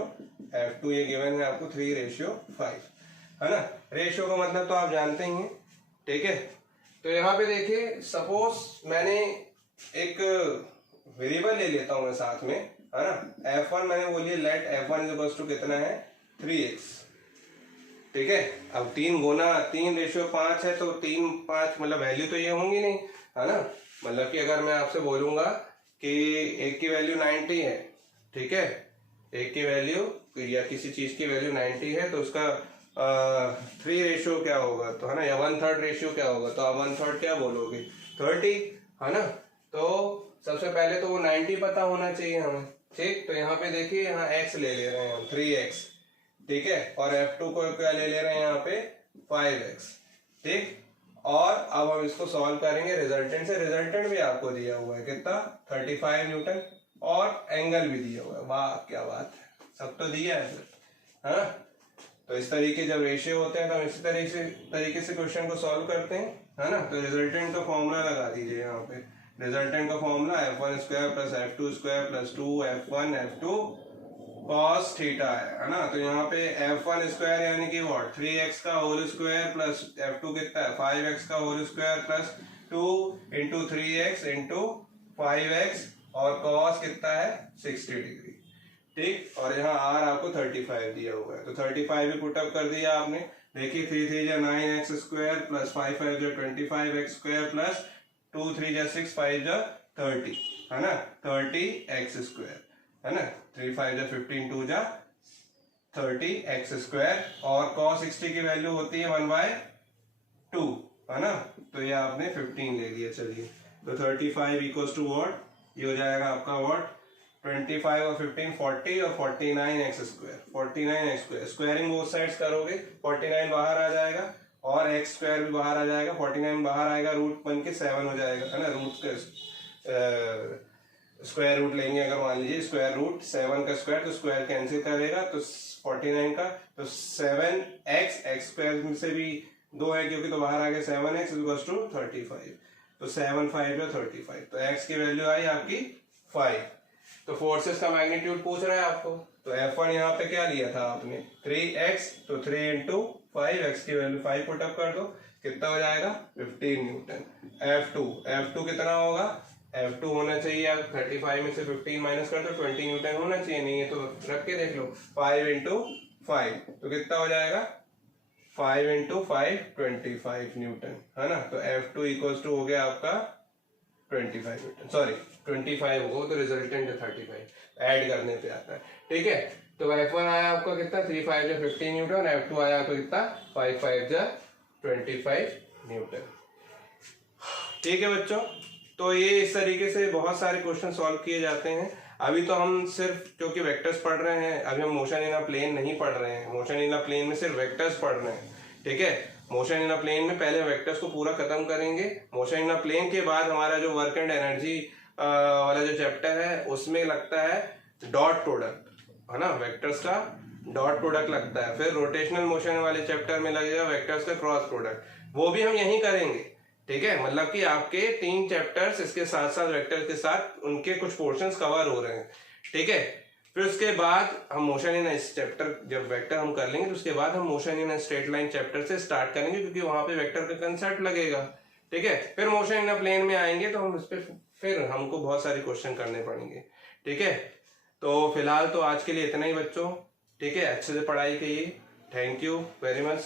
F2, ये गिवन है आपको 3:5, है ना। रेशियो का मतलब तो आप जानते ही हैं, ठीक है। तो यहाँ पे देखिए सपोज मैंने एक वेरिएबल ले लेता हूं मैं साथ में, है ना। F1 मैंने बोलिए late F1 is equal to कितना है 3x, ठीक है। अब 3 गुना 3:5 है तो 3 5 मतलब वैल्यू तो ये होंगी नहीं, है ना। मतलब कि अगर मैं आपसे बोलूंगा कि एक की वैल्यू 90 है, ठीक है, एक की वैल्यू या किसी चीज की वैल्यू 90 है तो उसका 3 रेशियो क्या होगा, तो है ना, या 1/3 रेशियो क्या होगा, तो आप 1/3 क्या बोलोगे 30, है ना। तो सबसे पहले तो वो 90 पता होना चाहिए हमें, ठीक। तो यहाँ पे देखिए, यहाँ x ले रहे हैं हम 3x, ठीक है, और F2 को क्या ले रहे हैं यहाँ पे 5x, ठीक। और अब हम इसको सॉल्व करेंगे रिजल्टेंट से। रिजल्टेंट भी आपको दिया हुआ है कितना 35 न्यूटन, और एंगल भी दिया हुआ है, वाह क्या बात है, सब तो दिया है, हाँ। तो इस तरीके जब रेशियो होते हैं तो हम इसी तरीके से क्वेश्चन को सॉल्व करते हैं, है ना। तो रिजल्टेंट का फॉर्मूला लगा दीजिए यहाँ पे। रिजल्टेंट का formula F1 square plus F2 square plus 2F1 F2 cos theta है ना। तो यहाँ पे F1 स्क्वायर यानी कि व्हाट 3x का होल स्क्वायर प्लस F2 कितना है 5x का whole square plus 2 into 3x into 5x, और cos कितना है 60 डिग्री, ठीक। और यहाँ r आपको 35 दिया हुआ है, तो 35 भी पुटअप कर दिया आपने। देखिए 3 3 जा 9x स्क्वायर प्लस 5 5 जा 25x स्क्वायर प्लस 2 3 जा 6 5 जा 30, है ना, 30x स्क्वायर, है ना। 3 5 जा 15 2 जा 30x स्क्वायर, और cos 60 की वैल्यू होती है 1/2, है ना। तो ये आपने 15 ले लिया। चलिए तो 35 इक्वल्स टू व्हाट, ये हो जाएगा आपका व्हाट 25 और 15 40 और 49x square, 49x square, squaring both sides करोगे 49 बाहर आ जाएगा और x स्क्वायर भी बाहर आ जाएगा, 49 बाहर आएगा, रूट बन के 7 हो जाएगा, है ना। रूट का स्क्वायर रूट लेंगे अगर मान लीजिए स्क्वायर रूट 7 का स्क्वायर, तो स्क्वायर कैंसिल करेगा तो 49 का, तो 7x, x स्क्वायर से भी 2 है क्योंकि, तो बाहर आ गया 7x इक्वल्स टू 35, तो 7 5 या 35, तो x की वैल्यू आई आपकी 5। तो फोर्सेस का मैग्नीट्यूड पूछ रहा है आपको, तो F1 यहाँ पे क्या लिया था आपने 3x, तो 3 इंटू 5x की वैल्यू 5 पुटअप कर दो, कितना हो जाएगा 15 न्यूटन। F2 कितना होगा, F2 होना चाहिए, आप 35 में से 15 माइनस कर दो 20 न्यूटन होना चाहिए, नहीं है तो रख के देख लो 5 इंटू 5, तो कितना हो जाएगा 5 इंटू 5 25 न्यूटन, है ना। तो F2 इक्वल्स टू हो गया आपका 25 न्यूटन, सॉरी 25 होगा, तो रिजल्टेंट 35 ऐड करने पे आता है, ठीक है। तो F1 आया आपका कितना 3 5 जा 15 न्यूटन, F2 आया आपका कितना 5 5 जा 25 न्यूटन, ठीक है बच्चों। तो ये इस तरीके से बहुत सारे क्वेश्चन सॉल्व किए जाते हैं। अभी तो हम सिर्फ क्योंकि वेक्टर्स पढ़ रहे हैं, अभी हम मोशन इन अ प्लेन नहीं पढ़ रहे हैं, मोशन इन अ प्लेन में सिर्फ वेक्टर्स पढ़ रहे हैं, ठीक है। मोशन इन अ प्लेन में पहले वेक्टर्स को पूरा खत्म करेंगे, मोशन इन अ प्लेन के बाद हमारा जो वर्क एंड एनर्जी वाला जो चैप्टर है उसमें लगता है डॉट प्रोडक्ट, है ना, वेक्टर्स का डॉट प्रोडक्ट लगता है। फिर रोटेशनल मोशन वाले चैप्टर में लगेगा वेक्टर्स का क्रॉस प्रोडक्ट, वो भी हम यहीं करेंगे, ठीक है। मतलब कि आपके 3 चैप्टर्स इसके साथ साथ वेक्टर के साथ उनके कुछ पोर्शंस कवर हो रहे हैं, ठीक है। फिर उसके बाद हम मोशन इन इस चैप्टर जब वेक्टर हम कर लेंगे तो उसके बाद हम motion in straight line chapter से स्टार्ट करेंगे, क्योंकि वहां पे वेक्टर का कंसेप्ट लगेगा, ठीक है। फिर मोशन इन प्लेन में आएंगे तो हम इस पे फिर हमको बहुत सारे क्वेश्चन करने पड़ेंगे, ठीक है। तो फिलहाल तो आज के लिए इतना ही बच्चों, ठीक है। अच्छे से पढ़ाई कीजिए, थैंक यू वेरी मच।